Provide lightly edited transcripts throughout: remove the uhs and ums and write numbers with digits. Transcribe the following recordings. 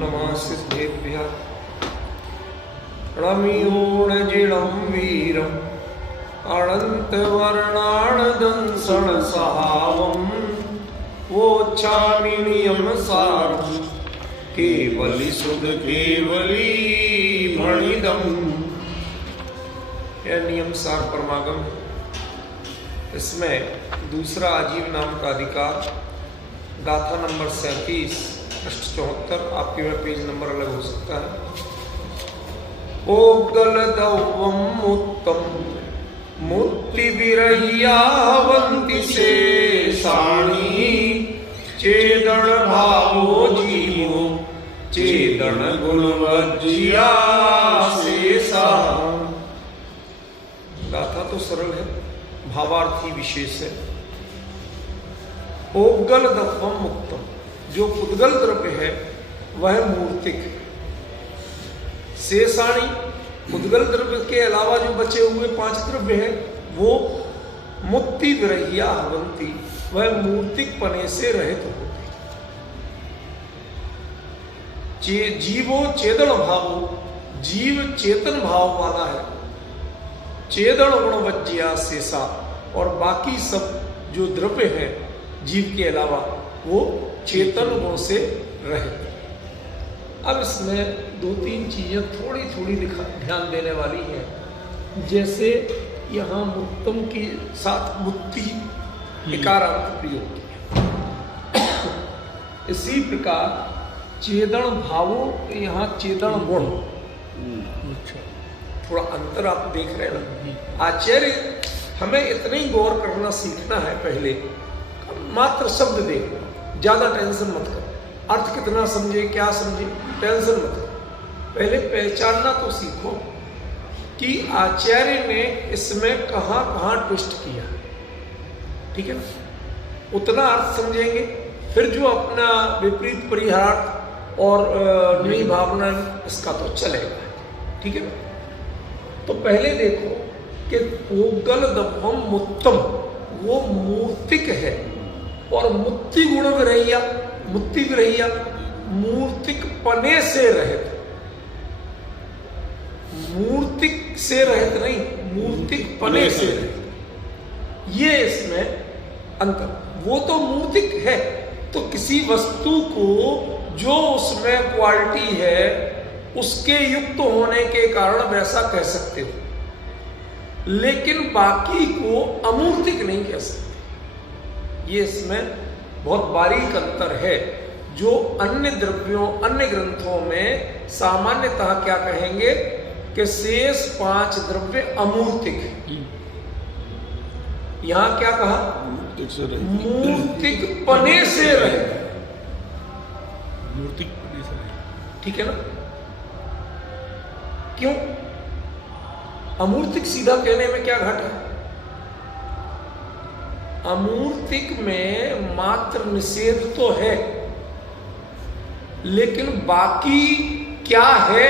नमः सिद्धेभ्यः रम्योणजिणं वीरम् अनन्तवर्णाणदंसणसहावं वोच्छामि नियमसारं केवली सुध केवली भणिदम्। यह नियम सार परमागम है। इसमें दूसरा आजीव नाम का अधिकार, गाथा नंबर 37 पृष्ठ 74। आपके में पेज नंबर अलग हो सकता है। ओ गलदवम उत्तम मुक्ति विरह्यावंति से साणी चेदन भावो जीवो चेदन गुणवज्जिया शेषा। गाथा तो सरल है, भावार्थी विशेष है। ओगल दत्वम मुक्तम, जो उद्गल द्रव्य है वह मूर्तिक है। शेषाणी, उद्गल द्रव्य के अलावा जो बचे हुए 5 द्रव्य हैं वो मुक्ति विरहिया हवंती, वह मूर्तिक पने से रहित होते। जीवो चेतन भावो, जीव चेतन भाव वाला है। चेदन गुणवज्जिया शेषा, और बाकी सब जो द्रव्य है जीव के अलावा वो चेतन गुण से रहित। अब इसमें 2-3 चीजें थोड़ी थोड़ी ध्यान देने वाली हैं। जैसे यहाँ मुक्तम के साथ मुक्ति इकारांत प्रयोग किया। इसी प्रकार चेदन भावो, यहाँ चेदन गुण, थोड़ा अंतर आप देख रहे हैं ना। आचार्य हमें इतना ही गौर करना सीखना है पहले, मात्र शब्द देखना, ज्यादा टेंशन मत करो। अर्थ कितना समझे क्या समझे टेंशन मत करो, पहले पहचानना तो सीखो कि आचार्य ने इसमें कहां कहां ट्विस्ट किया। ठीक है ना, उतना अर्थ समझेंगे, फिर जो अपना विपरीत परिहार्थ और नई भावना, इसका तो चलेगा। ठीक है ना, तो पहले देखो कि ओगल दभम मुत्तम, वो मूर्तिक है, और मुक्ति गुण विरहिया, मुक्ति विरहिया मूर्तिक पने से रहित। मूर्तिक से रहित नहीं, मूर्तिक पने से रहित, ये इसमें अंतर। वो तो मूर्तिक है, तो किसी वस्तु को जो उसमें क्वालिटी है उसके युक्त होने के कारण वैसा कह सकते हो, लेकिन बाकी को अमूर्तिक नहीं कह सकते। ये इसमें बहुत बारीक अंतर है, जो अन्य द्रव्यों अन्य ग्रंथों में सामान्यतः क्या कहेंगे कि शेष 5 द्रव्य अमूर्तिक है। यहां क्या कहा, मूर्तिक पने से रहे, मूर्तिक पने से रहे। ठीक है ना, क्यों? अमूर्तिक सीधा कहने में क्या घाटा है? अमूर्तिक में मात्र निषेध तो है, लेकिन बाकी क्या है,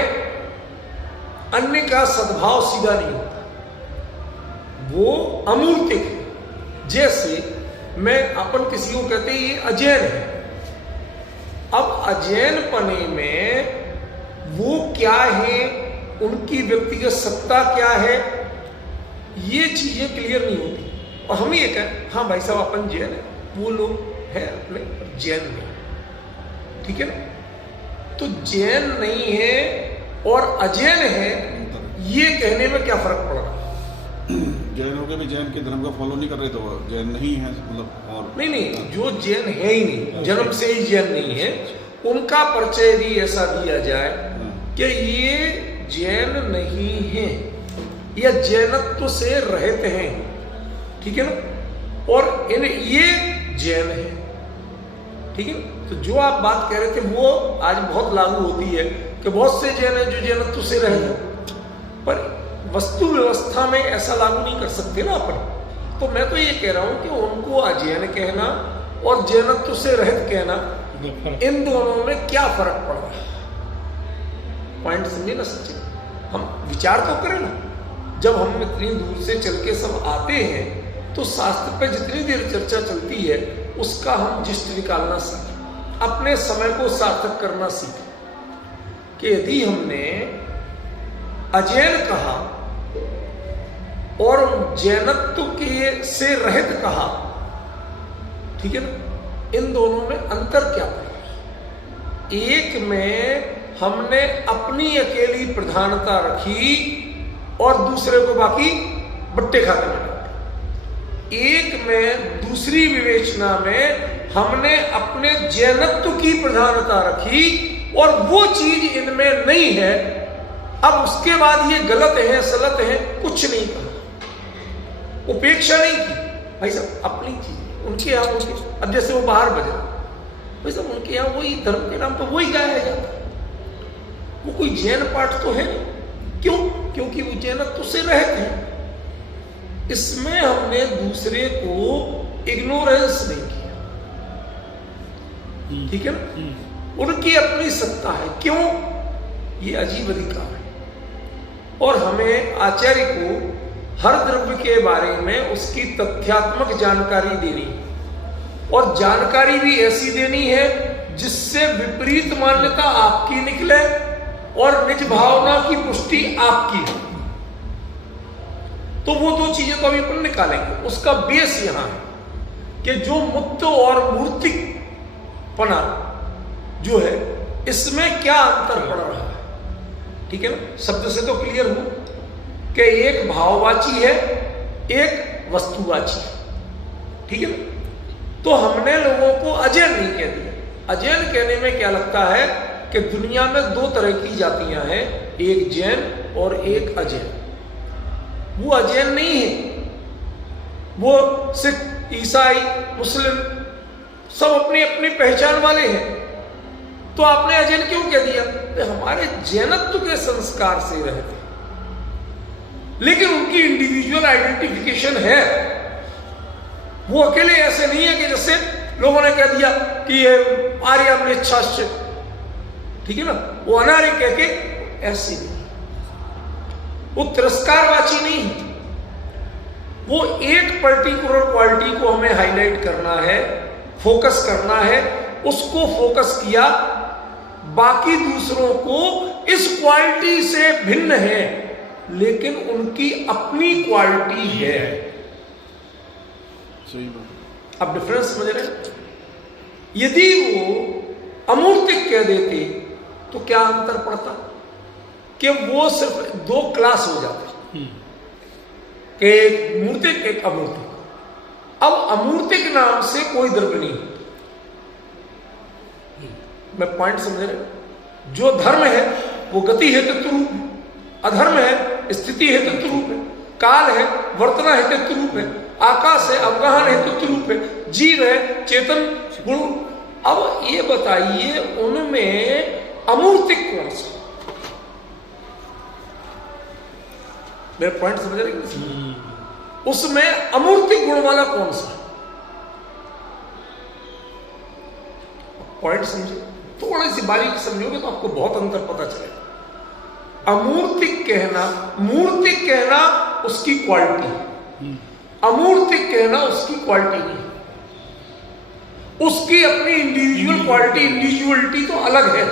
अन्य का सद्भाव सीधा नहीं होता, वो अमूर्तिक है। जैसे मैं अपन किसी को कहते हैं ये अजैन है, अब अजैन पने में वो क्या है, उनकी व्यक्तिगत सत्ता क्या है, ये चीजें क्लियर नहीं होती। और हम ये कहें हाँ भाई साहब अपन जैन है, वो लोग हैं अपने जैन नहीं। ठीक है ना, तो जैन नहीं है और अजैन है, ये कहने में क्या फर्क पड़ रहा है? जैनों के भी जैन के धर्म का फॉलो नहीं कर रहे तो जैन नहीं है, मतलब। और नहीं, जो जैन है ही नहीं, जन्म से ही जैन नहीं है, उनका परिचय यदि ऐसा दिया जाए कि ये जैन नहीं है या जैनत्व से रहते हैं, ठीक है ना, और ये जैन है। ठीक है, तो जो आप बात कह रहे थे वो आज बहुत लागू होती है कि बहुत से जैन है जो जैनत्व से रहते हैं, पर वस्तु व्यवस्था में ऐसा लागू नहीं कर सकते ना अपन। तो मैं तो ये कह रहा हूं कि उनको अजैन कहना और जैनत्व से रहित कहना, इन दोनों में क्या फर्क पड़ रहा है? पॉइंट समझे ना सचिन? हम विचार तो करें ना। जब हम इतनी दूर से चल के सब आते हैं तो शास्त्र पे जितनी देर चर्चा चलती है उसका हम जिष्ट निकालना सीखें, अपने समय को सार्थक करना सीखें। कि यदि हमने अजैन कहा और जैनत्व के से रहित कहा, ठीक है ना, इन दोनों में अंतर क्या है? एक में हमने अपनी अकेली प्रधानता रखी और दूसरे को बाकी बट्टे खाते में डाला। एक में दूसरी विवेचना में हमने अपने जैनत्व की प्रधानता रखी और वो चीज इनमें नहीं है। अब उसके बाद ये गलत है सलत है कुछ नहीं कहा, उपेक्षा नहीं की। भाई साहब अपनी चीज उनके यहाँ उनके, अब जैसे वो बाहर बजा, भाई साहब उनके यहाँ वही धर्म के नाम पर वही गाया जाता, वो कोई जैन पाठ तो है नहीं। क्यों? क्योंकि वो जैनत्व से रहते हैं। इसमें हमने दूसरे को इग्नोरेंस नहीं किया, ठीक है ना। उनकी अपनी सत्ता है, क्यों? ये अजीब अधिकार है। और हमें आचार्य को हर द्रव्य के बारे में उसकी तथ्यात्मक जानकारी देनी और जानकारी भी ऐसी देनी है जिससे विपरीत मान्यता आपकी निकले और निज भावना की पुष्टि आपकी हो। तो वो दो चीजें तो अभी अपन निकालेंगे। उसका बेस यहां है कि जो मुक्त और मूर्तिकपना जो है इसमें क्या अंतर पड़ रहा है, ठीक है ना। शब्द से तो क्लियर हो कि एक भाववाची है एक वस्तुवाची है, ठीक है ना। तो हमने लोगों को अजैन नहीं कह दिया। अजैन कहने में क्या लगता है कि दुनिया में दो तरह की जातियां हैं, एक जैन और एक अजैन। वो अजैन नहीं है, वो सिख ईसाई मुस्लिम सब अपनी अपनी पहचान वाले हैं। तो आपने अजैन क्यों कह दिया? तो हमारे जैनत्व के संस्कार से रहते, लेकिन उनकी इंडिविजुअल आइडेंटिफिकेशन है। वो अकेले ऐसे नहीं है कि जैसे लोगों ने कह दिया कि ये आर्य म्लेच्छाश्च, ठीक है ना, वो अनार्य कह के ऐसे नहीं, वो तिरस्कारवाची नहीं है। वो एक पर्टिकुलर क्वालिटी को हमें हाईलाइट करना है, फोकस करना है, उसको फोकस किया, बाकी दूसरों को इस क्वालिटी से भिन्न है लेकिन उनकी अपनी क्वालिटी है। सही बात। अब डिफरेंस समझ रहे हैं? यदि वो अमूर्तिक कह देते तो क्या अंतर पड़ता कि वो सिर्फ दो क्लास हो जाते, एक मूर्तिक एक अमूर्तिक। अब अमूर्तिक नाम से कोई द्रव्य नहीं होता। मैं पॉइंट समझ रहे? जो धर्म है वो गति है तत्व रूप है, अधर्म है स्थिति है तत्व रूप है, काल है वर्तना है तत्व रूप है, आकाश है अवगाहन है तत्व रूप है, जीव है चेतन गुण। अब ये बताइए उनमें अमूर्तिक कौन सा? मेरा पॉइंट समझ रहे? उसमें अमूर्तिक गुण वाला कौन सा? पॉइंट समझे? थोड़ी सी बारीक समझोगे तो आपको बहुत अंतर पता चलेगा। अमूर्तिक कहना, मूर्तिक कहना उसकी क्वालिटी है, अमूर्तिक कहना उसकी क्वालिटी नहीं। उसकी अपनी इंडिविजुअल क्वालिटी, इंडिविजुअलिटी तो अलग है,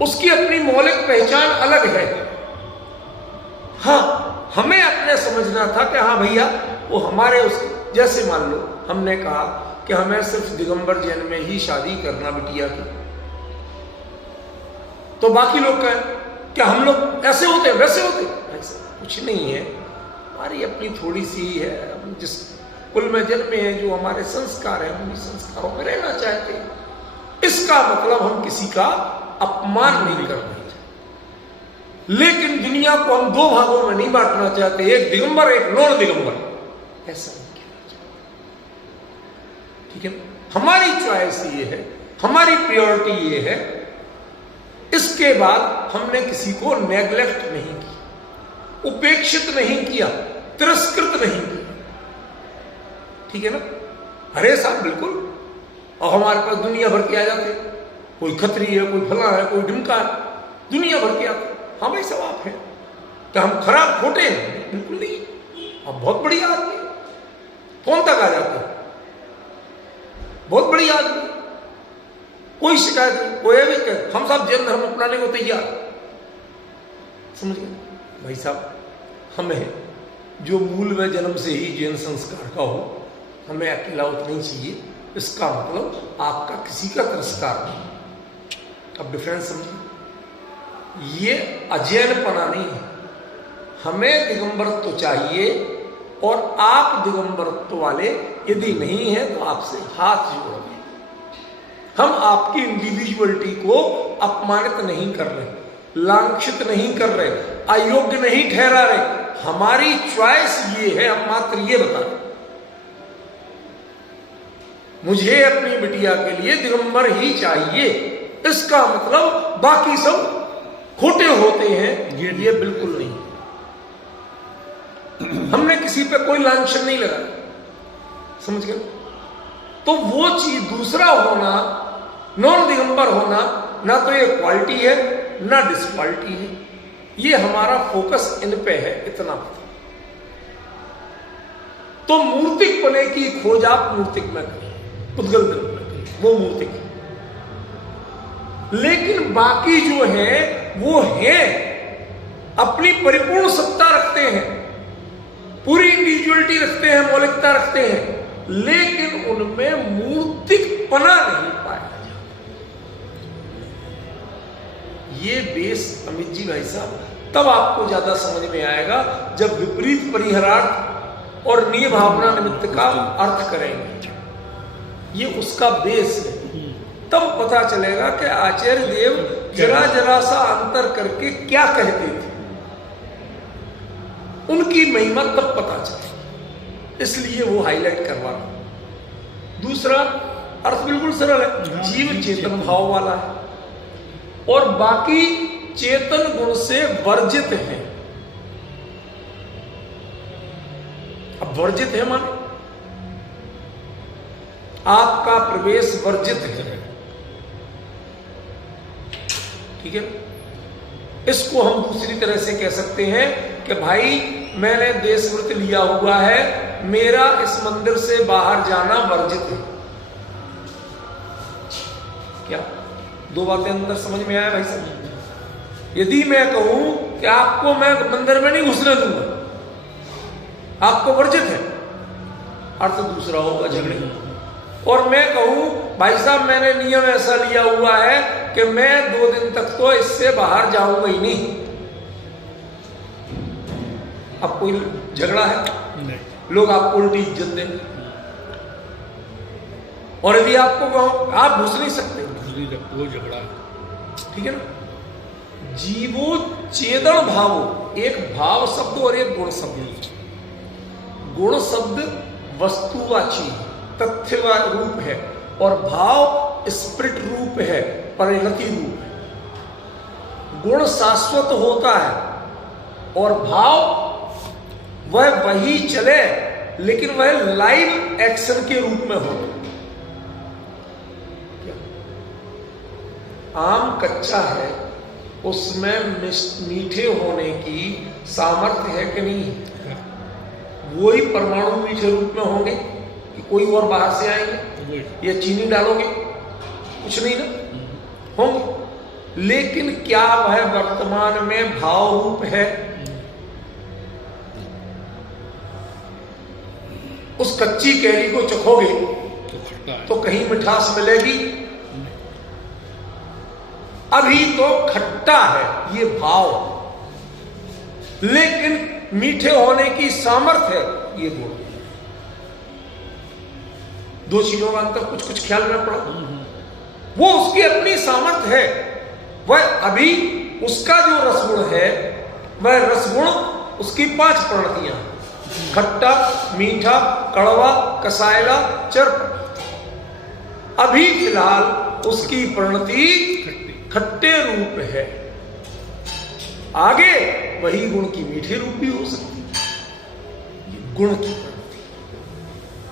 उसकी अपनी मौलिक पहचान अलग है। हाँ, हमें अपने समझना था कि हाँ भैया वो हमारे उस, जैसे मान लो हमने कहा कि हमें सिर्फ दिगंबर जैन में ही शादी करना बिटिया की, तो बाकी लोग कहें क्या हम लोग ऐसे होते हैं वैसे होते हैं? ऐसा कुछ नहीं है। हमारी अपनी थोड़ी सी है, हम जिस कुल में जन्मे हैं, जो हमारे संस्कार हैं, उन्हीं संस्कारों में रहना चाहते हैं। इसका मतलब हम किसी का अपमान नहीं कर रहे, लेकिन दुनिया को हम दो भागों में नहीं बांटना चाहते, एक दिगंबर एक नॉन दिगंबर, ऐसा नहीं कहना चाहते, ठीक है। हमारी चॉइस ये है, हमारी प्रायोरिटी ये है। इसके बाद हमने किसी को नेग्लेक्ट नहीं किया, उपेक्षित नहीं किया, तिरस्कृत नहीं किया, ठीक है ना। अरे साहब बिल्कुल। और हमारे पास दुनिया भर के आ जाते, कोई खत्री है, कोई फला है, कोई ढिमका है, दुनिया भर के आते। हाँ भाई सब आप हैं, क्या हम खराब खोटे हैं? बिल्कुल नहीं, आप बहुत बढ़िया आदमी। कौन तक आ जाते हैं? बहुत बढ़िया आदमी। कोई शिकायत नहीं, कोई भी कहे हम सब जैन धर्म अपनाने को तैयार। समझ गए भाई साहब, हमें जो मूल व जन्म से ही जैन संस्कार का हो, हमें अकेला नहीं चाहिए। इसका मतलब आपका किसी का तिरस्कार नहीं। अब डिफरेंस समझिए, ये अजैनपना नहीं है। हमें दिगंबरत्व चाहिए और आप दिगंबरत्व वाले यदि नहीं है तो आपसे हाथ जोड़ रहे। हम आपकी इंडिविजुअलिटी को अपमानित नहीं कर रहे, लांछित नहीं कर रहे, अयोग्य नहीं ठहरा रहे। हमारी चॉइस ये है, हम मात्र ये बता रहे मुझे अपनी बिटिया के लिए दिगंबर ही चाहिए। इसका मतलब बाकी सब खोटे होते हैं, ये बिल्कुल नहीं। हमने किसी पे कोई लांछन नहीं लगाया, समझ गए? तो वो चीज दूसरा होना, नॉन दिगंबर होना, ना तो ये क्वालिटी है ना डिसक्वालिटी है। ये हमारा फोकस इन पे है, इतना पता। तो मूर्तिक पने की खोज आप मूर्तिक में करें, पुद्गल धर्म में करें, वो मूर्तिक है। लेकिन बाकी जो है वो है अपनी परिपूर्ण सत्ता रखते हैं, पूरी इंडिविजुअलिटी रखते हैं, मौलिकता रखते हैं, लेकिन उनमें मूर्तिक पना नहीं पाया जाता। ये बेस अमित जी भाई साहब तब आपको ज्यादा समझ में आएगा जब विपरीत परिहारार्थ और निय भावना निमित्त का अर्थ करेंगे। ये उसका बेस है। तब पता चलेगा कि आचार्य देव जरा जरा सा अंतर करके क्या कहते थे, उनकी महिमा तब पता चले। इसलिए वो हाईलाइट करवा रहा। दूसरा अर्थ बिल्कुल सरल है, जीव चेतन भाव वाला है और बाकी चेतन गुण से वर्जित है। अब वर्जित है माने आपका प्रवेश वर्जित है, ठीक है। इसको हम दूसरी तरह से कह सकते हैं कि भाई मैंने देशव्रत लिया हुआ है, मेरा इस मंदिर से बाहर जाना वर्जित है। क्या दो बातें अंदर समझ में आया भाई साहब? यदि मैं कहूं कि आपको मैं मंदिर में नहीं घुसने दूंगा, आपको वर्जित है, अर्थ दूसरा होगा झगड़े। और मैं कहूं भाई साहब मैंने नियम ऐसा लिया हुआ है कि मैं 2 दिन तक तो इससे बाहर जाऊंगा ही नहीं, अब कोई झगड़ा है नहीं। लोग आपको उल्टी इज्जत देंगे। और यदि आपको कहूं आप घुस नहीं सकते, वो झगड़ा है, ठीक है ना। जीवो चेदन भावो, एक भाव शब्द और एक गुण शब्द। गुण शब्द वस्तुवाची तथ्य रूप है और भाव स्पिरिट रूप है, परिणति रूप है। गुण शाश्वत होता है और भाव वह वही चले, लेकिन वह लाइव एक्शन के रूप में हो। आम कच्चा है, उसमें मीठे होने की सामर्थ्य है कि नहीं? वही परमाणु मीठे रूप में होंगे कि कोई और बाहर से आएंगे या चीनी डालोगे? कुछ नहीं ना होंगे। लेकिन क्या वह वर्तमान में भाव रूप है? उस कच्ची कैरी को चखोगे तो कहीं मिठास मिलेगी? अभी तो खट्टा है ये भाव, लेकिन मीठे होने की सामर्थ्य है ये गुण। दो चीजों का अंतर कुछ कुछ ख्याल में पड़ा। वो उसकी अपनी सामर्थ्य है, वह अभी उसका जो रसगुण है वह रसगुण उसकी 5 परिणतियां, खट्टा, मीठा, कड़वा, कसायला, चर्प। अभी फिलहाल उसकी परिणति खट्टे रूप है, आगे वही गुण की मीठे रूप भी हो सकती है। गुण की परिणति,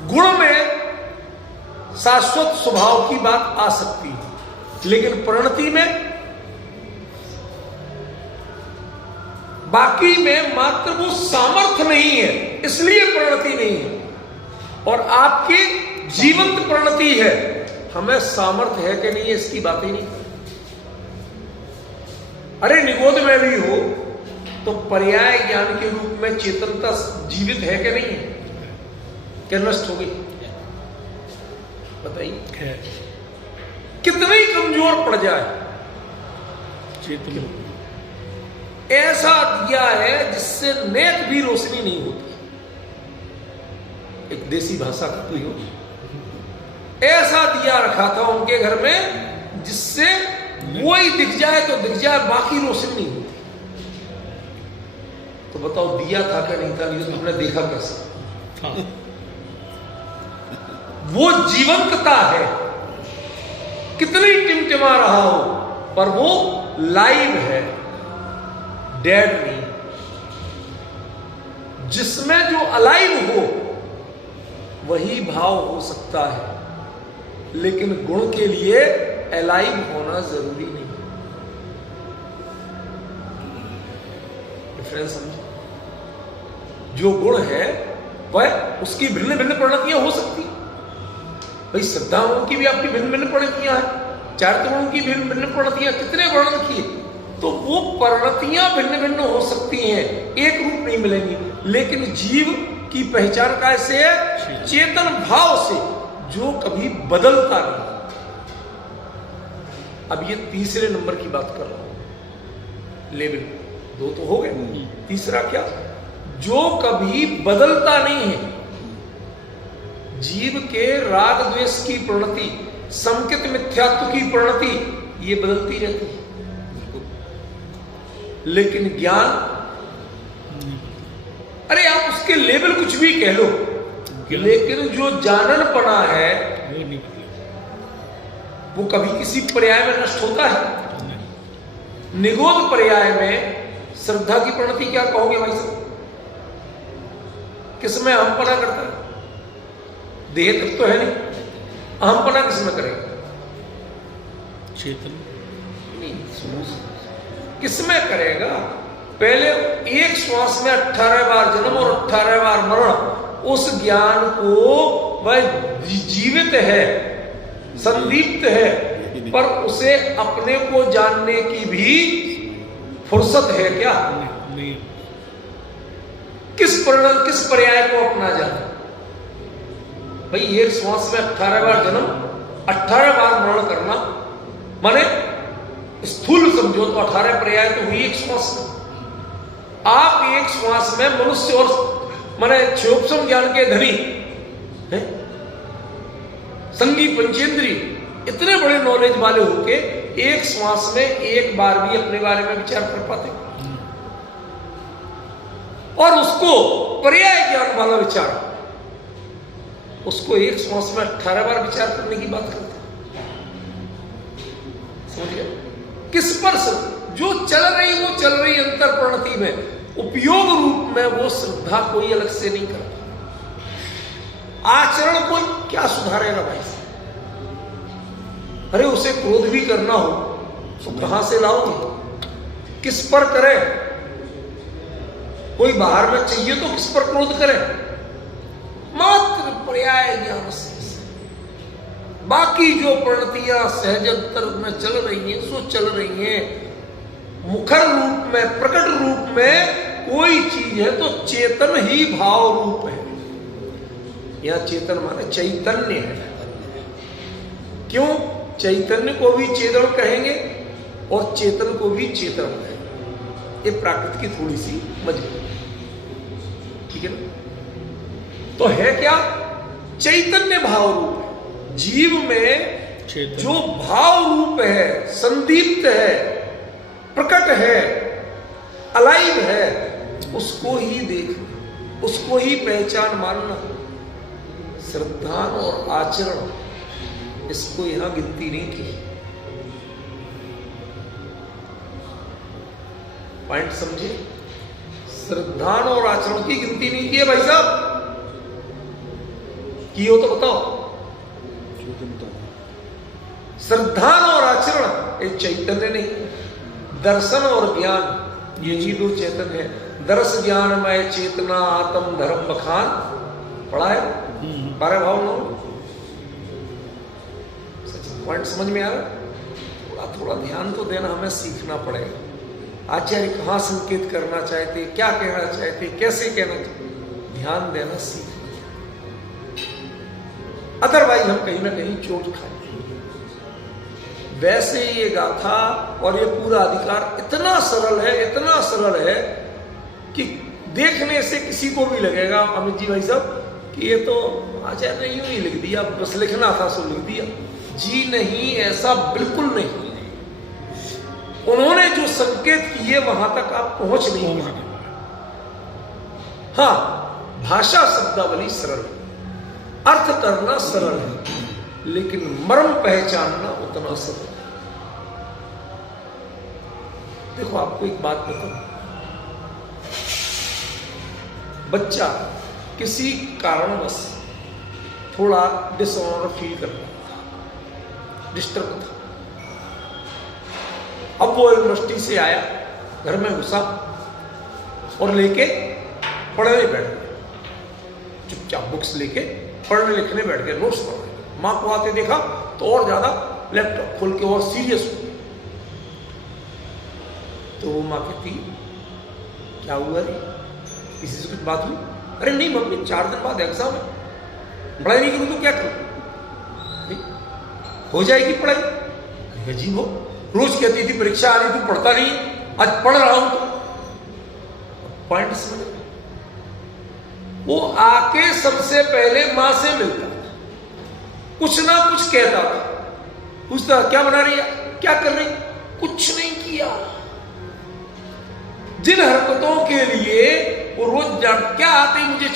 गुण में शाश्वत स्वभाव की बात आ सकती है, लेकिन परिणति में बाकी में मात्र वो सामर्थ्य नहीं है, इसलिए परिणति नहीं है। और आपकी जीवंत परिणति है, हमें सामर्थ्य है कि नहीं है इसकी बात ही नहीं। अरे निगोद में भी हो तो पर्याय ज्ञान के रूप में चेतनता जीवित है कि नहीं है, क्या नष्ट हो गई? बताइए, कितने ही कमजोर पड़ जाए चेतन ऐसा दिया है जिससे नेक भी रोशनी नहीं होती। एक देसी भाषा का कोई हो, ऐसा दिया रखा था उनके घर में जिससे वो ही दिख जाए तो दिख जाए, बाकी रोशनी नहीं होती। तो बताओ दिया था क्या नहीं था? नहीं तो तुमने देखा कैसे? वो जीवंतता है, कितनी टिमटिमा रहा हो पर वो लाइव है, डेड नहीं। जिसमें जो अलाइव हो वही भाव हो सकता है, लेकिन गुण के लिए अलाइव होना जरूरी नहीं। डिफरेंस समझो? जो गुण है वह उसकी भिन्न भिन्न परिणतियां हो सकती। भाई श्रद्धाओं की भी आपकी भिन्न भिन्न परिणतियां हैं, चारित्रों की भिन्न भिन्न परिणतियां, कितने वर्णन किए, तो वो परिणतियां भिन्न भिन्न हो सकती हैं, एक रूप नहीं मिलेंगी। लेकिन जीव की पहचान कैसे है? चेतन भाव से, जो कभी बदलता नहीं। अब ये तीसरे नंबर की बात कर रहा हूं, लेवल 2 तो हो गए, तीसरा क्या? जो कभी बदलता नहीं है। जीव के राग द्वेष की प्रवृत्ति, संकित मिथ्यात्व की प्रवृत्ति, ये बदलती रहती है। लेकिन ज्ञान, अरे आप उसके लेवल कुछ भी कह लो, लेकिन जो जानन पड़ा है वो कभी किसी पर्याय में नष्ट होता है? निगोद पर्याय में श्रद्धा की प्रवृत्ति क्या कहोगे भाई साहब? किसमें अहमपना करता है? देह तक तो है नहीं, अहमपना किसमें करेगा? चेतन किसमें करेगा? पहले एक श्वास में 18 बार जन्म और 18 बार मरण, उस ज्ञान को वह जीवित है, संदीप्त है, पर उसे अपने को जानने की भी फुर्सत है क्या? नहीं। किस पर्याय को अपना जाता? भाई एक श्वास में 18 बार जन्म, 18 बार मरण करना, माने स्थूल समझो तो 18 पर्याय तो हुई एक श्वास में। आप एक श्वास में मनुष्य और माने क्षोभसम ज्ञान के धनी है, संगी पंचेंद्री, इतने बड़े नॉलेज वाले होके एक श्वास में एक बार भी अपने बारे में विचार कर पाते? और उसको पर्याय ज्ञान वाला विचार, उसको एक श्वास में 18 बार विचार करने की बात करते। समझ गए? किस पर जो चल रही वो चल रही अंतर प्रणति में, उपयोग रूप में वो श्रद्धा कोई अलग से नहीं करता। आचरण कोई क्या सुधारेगा भाई? अरे उसे क्रोध भी करना हो तो कहां से लाओगे? किस पर करे? कोई बाहर में चाहिए तो किस पर क्रोध करे? मात्र पर्याय ज्ञान से। बाकी जो प्रणतियां सहजंतर में चल रही हैं सो चल रही हैं। मुखर रूप में, प्रकट रूप में कोई चीज है तो चेतन ही भाव रूप है। यह चेतन माने चैतन्य है। क्यों? चैतन्य को भी चेतन कहेंगे और चेतन को भी चेतन कहेंगे। ये प्राकृत की थोड़ी सी मजबूरी, ठीक है ना? तो है क्या? चैतन्य भाव रूप है। जीव में जो भाव रूप है, संदीप्त है, प्रकट है, अलाइव है, उसको ही देखना, उसको ही पहचान मानना। श्रद्धा और आचरण, इसको यहां गिनती नहीं की। पॉइंट समझे? श्रद्धा और आचरण की गिनती नहीं की है भाई साहब। की हो तो बताओ। श्रद्धा और आचरण एक चैतन्य नहीं, दर्शन और ज्ञान ये जी दो चेतन है। दर्श ज्ञान में चेतना आत्म धर्म बखान पढ़ा है 12 भाव 9। पॉइंट समझ में आ रहा है? थोड़ा थोड़ा ध्यान तो देना हमें सीखना पड़ेगा। आचार्य कहाँ संकेत करना चाहते, क्या कहना चाहते, कैसे कहना चाहते, ध्यान देना सीखना। अदरवाइज हम कहीं ना कहीं चोट खाएंगे। वैसे ये गाथा और ये पूरा अधिकार इतना सरल है, इतना सरल है कि देखने से किसी को भी लगेगा अमित जी भाई साहब कि ये तो आचार्य ने यूं ही लिख दिया, बस लिखना था सो लिख दिया। जी नहीं, ऐसा बिल्कुल नहीं। उन्होंने जो संकेत किए वहां तक आप पहुंच नहीं पाए। हाँ, भाषा शब्दावली सरल, अर्थ करना सरल है, लेकिन मर्म पहचानना उतना सरल है। देखो आपको एक बात बताऊं, बच्चा किसी कारणवश थोड़ा डिसऑनर फील कर रहा था, डिस्टर्ब था। अब वो यूनिवर्सिटी से आया, घर में घुसा और लेके पढ़ने बैठ गया। चुपचाप बुक्स लेके पढ़ने लिखने बैठ गए, नोट्स पढ़ रहे। माँ को आते देखा तो और ज्यादा लैपटॉप खोल के और सीरियस हो गया। तो वो माँ कहती, क्या हुआ रे, किसी से कुछ बात हुई? अरे नहीं मम्मी, 4 दिन बाद एग्जाम है, पढ़ाई नहीं करूँ तो क्या करूँ? हो जाएगी पढ़ाई। अजीब हो, रोज कहती थी परीक्षा आ रही, तू पढ़ता नहीं, आज पढ़ रहा हूं। तो पॉइंट समझ, वो आके सबसे पहले मां से मिलता था, कुछ ना कुछ कहता था, पूछता क्या बना रही है, क्या कर रही, कुछ नहीं किया। जिन हरकतों के लिए वो रोज क्या आते ही मुझे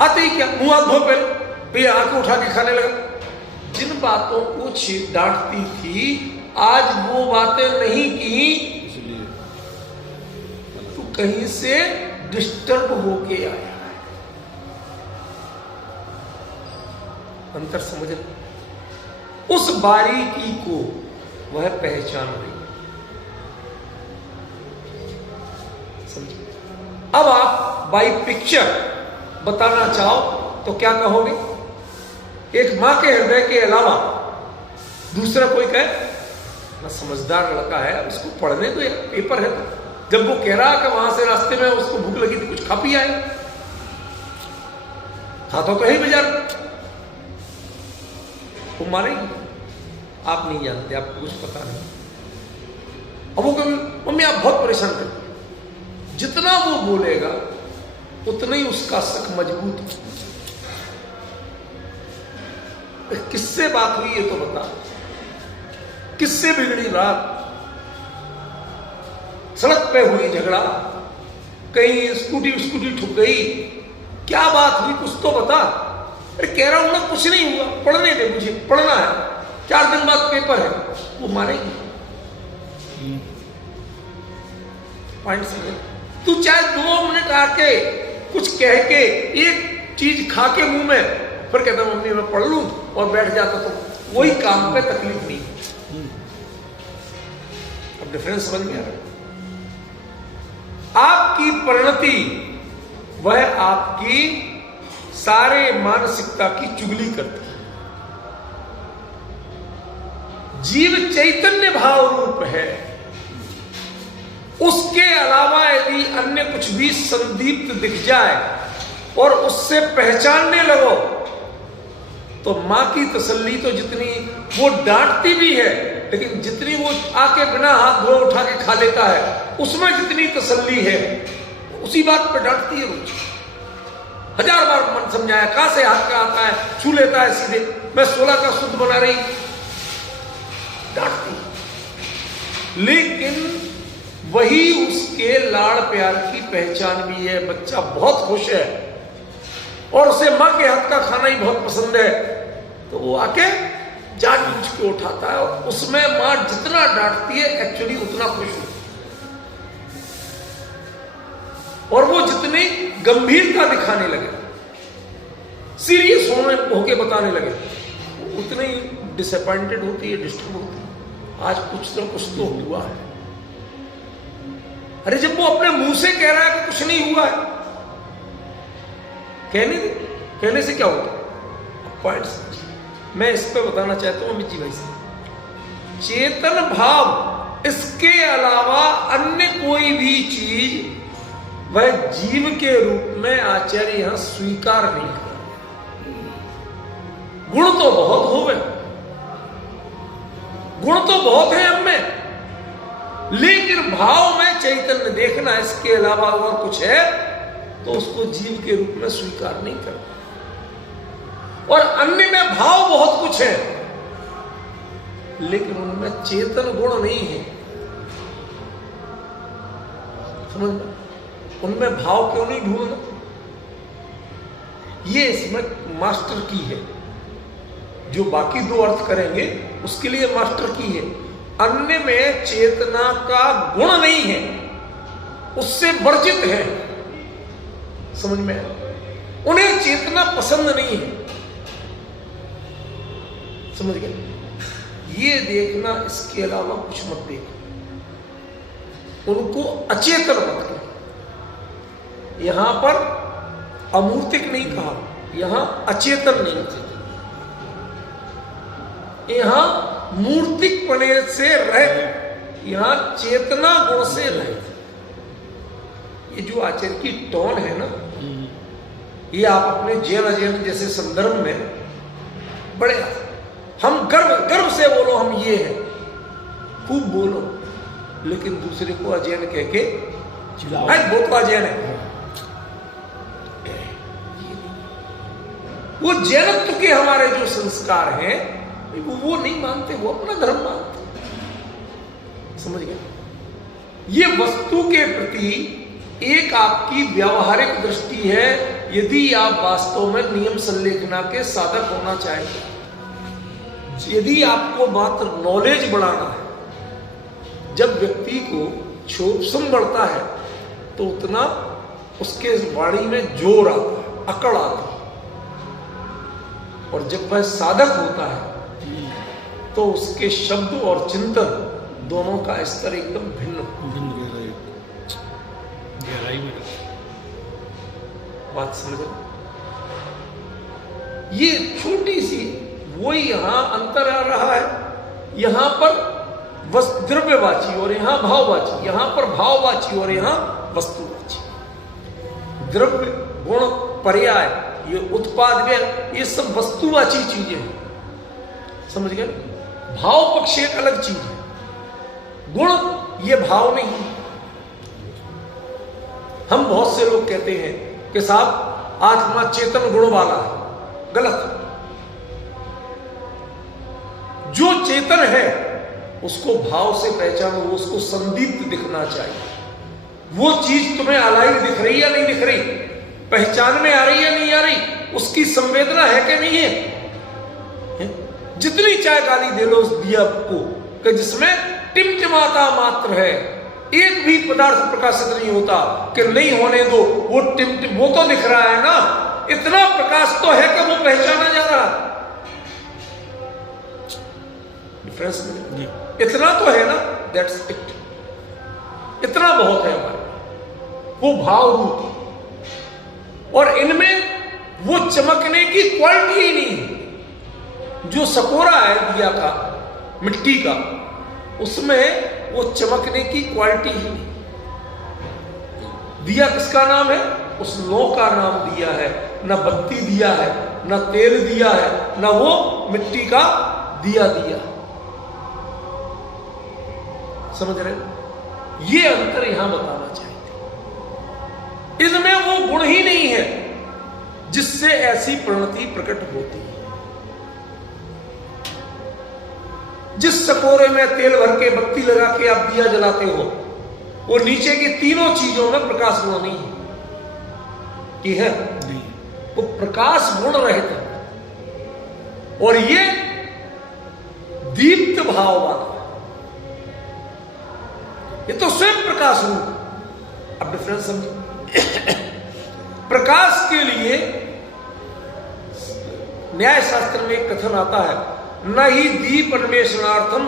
आते ही क्या, मुंह हाथ धो पहले आंखें उठा के खाने लगा। जिन बातों को डांटती थी, आज वो बातें नहीं की तो कहीं से डिस्टर्ब होके आया है। अंतर समझ, उस बारीकी को वह पहचान रही। समझे? अब आप बाई पिक्चर बताना चाहो तो क्या कहोगे? एक मां के हृदय के अलावा दूसरा कोई कहे ना, समझदार लड़का है, उसको पढ़ने तो पेपर है। तो जब वो कह रहा कि वहां से रास्ते में उसको भूख लगी थी, कुछ खा पी आए, खा तो कहीं बाजार, वो मारेगी। आप नहीं जानते, आपको कुछ पता नहीं। अब वो कभी मम्मी आप बहुत परेशान करती है, जितना वो बोलेगा उतना ही उसका शक मजबूत हो। किससे बात हुई ये तो बता, किससे बिगड़ी बात? सड़क पे हुई झगड़ा, कहीं स्कूटी ठुक गई, क्या बात हुई कुछ तो बता। अरे कह रहा हूं ना कुछ नहीं हुआ, पढ़ने दे, मुझे पढ़ना है, 4 दिन बाद पेपर है। वो मारेगी। पॉइंट समझ, तू चाहे 2 मिनट आके कुछ कह के एक चीज खा के मुंह में, फिर कहता मम्मी मैं पढ़ लूं और बैठ जाता, तो वही काम पे तकलीफ नहीं। अब डिफरेंस समझ में आ रहा है? आपकी परिणति वह आपकी सारे मानसिकता की चुगली करती है। जीव चैतन्य भाव रूप है, उसके अलावा यदि अन्य कुछ भी संदीप्त दिख जाए और उससे पहचानने लगो तो मां की तसल्ली तो जितनी, वो डांटती भी है, लेकिन जितनी वो आके बिना हाथ धोए उठा के खा लेता है, उसमें जितनी तसल्ली है उसी बात पे डांटती है। रोज 1000 बार मन समझाया, कहां से हाथ का आता है, छू लेता है सीधे, मैं 16 का शुद्ध बना रही, डांटती। लेकिन वही उसके लाड़ प्यार की पहचान भी है। बच्चा बहुत खुश है और उसे मां के हाथ का खाना ही बहुत पसंद है, तो वो आके जानबूझ के उठाता है, और उसमें मां जितना डांटती है एक्चुअली उतना खुश होती है, और वो जितनी गंभीरता दिखाने लगे, सीरियस होके बताने लगे, उतनी डिसअपॉइंटेड होती है, डिस्टर्ब होती है। आज कुछ तो हुआ है। अरे जब वो अपने मुंह से कह रहा है कि कुछ नहीं हुआ है, कहने से क्या होता है? पॉइंट समझिए। मैं इस पे बताना चाहता हूं अमित जी भाई साहब, चेतन भाव इसके अलावा अन्य कोई भी चीज वह जीव के रूप में आचार्य यहां स्वीकार नहीं कर। गुण तो बहुत हो गए, गुण तो बहुत है हम में, लेकिन भाव में चैतन्य देखना, इसके अलावा और कुछ है तो उसको जीव के रूप में स्वीकार नहीं करना। और अन्य में भाव बहुत कुछ है, लेकिन उनमें चेतन गुण नहीं है। समझ में? उनमें भाव क्यों नहीं ढूंढना? ये इसमें मास्टर की है। जो बाकी दो अर्थ करेंगे उसके लिए मास्टर की है। अन्य में चेतना का गुण नहीं है, उससे वर्जित है। समझ में? उन्हें चेतना पसंद नहीं है। समझ गए? ये देखना, इसके अलावा कुछ मत देखो। उनको अचेतन मत करो। यहां पर अमूर्तिक नहीं कहा, यहां अचेतन नहीं थे, यहां मूर्तिक पने से रह, यहां चेतना गुण से रहे। ये जो आचार्य की टोन है ना, ये आप अपने जैन अजैन जैसे संदर्भ में बड़े, हम गर्व से बोलो हम ये हैं, खूब बोलो, लेकिन दूसरे को अजैन कह के वो तो अजैन है। वो जैनत्व के हमारे जो संस्कार हैं वो नहीं मानते, वो अपना धर्म मानते। समझ गए? ये वस्तु के प्रति एक आपकी व्यावहारिक दृष्टि है। यदि आप वास्तव में नियम संलेखना के साधक होना चाहते, यदि आपको मात्र नॉलेज बढ़ाना है, जब व्यक्ति को क्षोभसम बढ़ता है तो उतना उसके वाणी में जोर आता है, अकड़ आता है, और जब वह साधक होता है तो उसके शब्द और चिंतन दोनों का स्तर एकदम भिन्न गहराई में। बात समझ? ये छोटी सी वही यहां अंतर आ रहा है। यहां पर द्रव्यवाची और यहां भाववाची, यहां पर भाववाची और यहां वस्तुवाची। द्रव्य, गुण, पर्याय, ये उत्पाद व्यय, ये सब वस्तुवाची चीजें हैं। समझ गए? भाव पक्ष एक अलग चीज है, गुण ये भाव नहीं है। हम बहुत से लोग कहते हैं कि साहब आत्मा चेतन गुण वाला है। गलत। जो चेतन है उसको भाव से पहचानो, उसको संदीप्त दिखना चाहिए। वो चीज तुम्हें अलाइव दिख रही या नहीं दिख रही, पहचान में आ रही या नहीं आ रही, उसकी संवेदना है कि नहीं है? जितनी चाहे गाली दे लो उस दिया को कि जिसमें टिमटिमाता मात्र है, एक भी पदार्थ प्रकाशित नहीं होता, कि नहीं होने दो, वो टिमटिम, वो तो दिख रहा है ना, इतना प्रकाश तो है कि वो पहचाना जा रहा है। डिफरेंस इतना तो है ना, दैट्स इट। इतना बहुत है हमारे, वो भाव रूप। और इनमें वो चमकने की क्वालिटी ही नहीं है। जो सकोरा है दिया का, मिट्टी का, उसमें वो चमकने की क्वालिटी ही नहीं। दिया किसका नाम है? उस लो का नाम दिया है। न बत्ती दिया है, न तेल दिया है, न वो मिट्टी का दिया दिया। समझ रहे? ये अंतर यहां बताना चाहते। इनमें वो गुण ही नहीं है जिससे ऐसी परिणति प्रकट होती है। जिस सकोरे में तेल भर के बत्ती लगा के आप दिया जलाते हो, वो नीचे की तीनों चीजों में प्रकाश गुण नहीं है कि है नहीं, वो प्रकाश गुण रहता है। और ये दीप्त भाव वाला, ये तो स्वयं प्रकाश रूप। अब डिफरेंस समझिए। प्रकाश के लिए न्याय शास्त्र में एक कथन आता है, न ही दीप अन्वेषणार्थम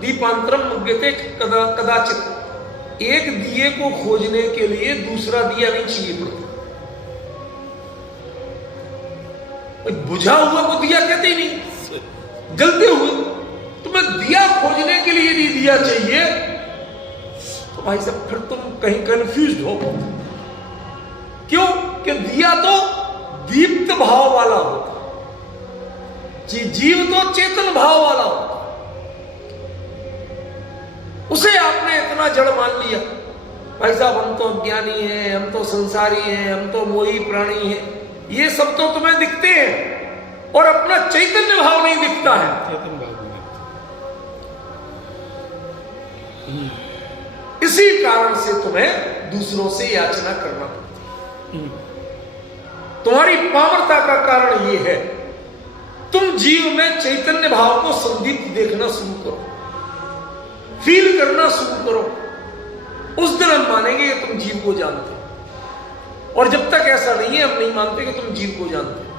दीपांतरम मुग्यते कदाचित। एक दिए को खोजने के लिए दूसरा दिया नहीं चाहिए पड़ता। बुझा हुआ को दिया कहते ही नहीं, जलते हुए। तुम्हें दिया खोजने के लिए यदि दिया चाहिए तो भाई साहब फिर तुम कहीं कंफ्यूज हो। क्यों? कि दिया तो दीप्त भाव वाला होता, जीव तो चेतन भाव वाला होता, उसे आपने इतना जड़ मान लिया। भाई साहब हम तो अज्ञानी हैं, हम तो संसारी हैं, हम तो मोही प्राणी हैं, ये सब तो तुम्हें दिखते हैं और अपना चैतन्य भाव नहीं दिखता है। चेतन भाव नहीं। इसी कारण से तुम्हें दूसरों से याचना करना पड़ती है। तुम्हारी पावरता का कारण यह है, तुम जीव में चैतन्य भाव को संदीप्त देखना शुरू करो, फील करना शुरू करो। उस दिन हम मानेंगे कि तुम जीव को जानते हो, और जब तक ऐसा नहीं है हम नहीं मानते कि तुम जीव को जानते हो।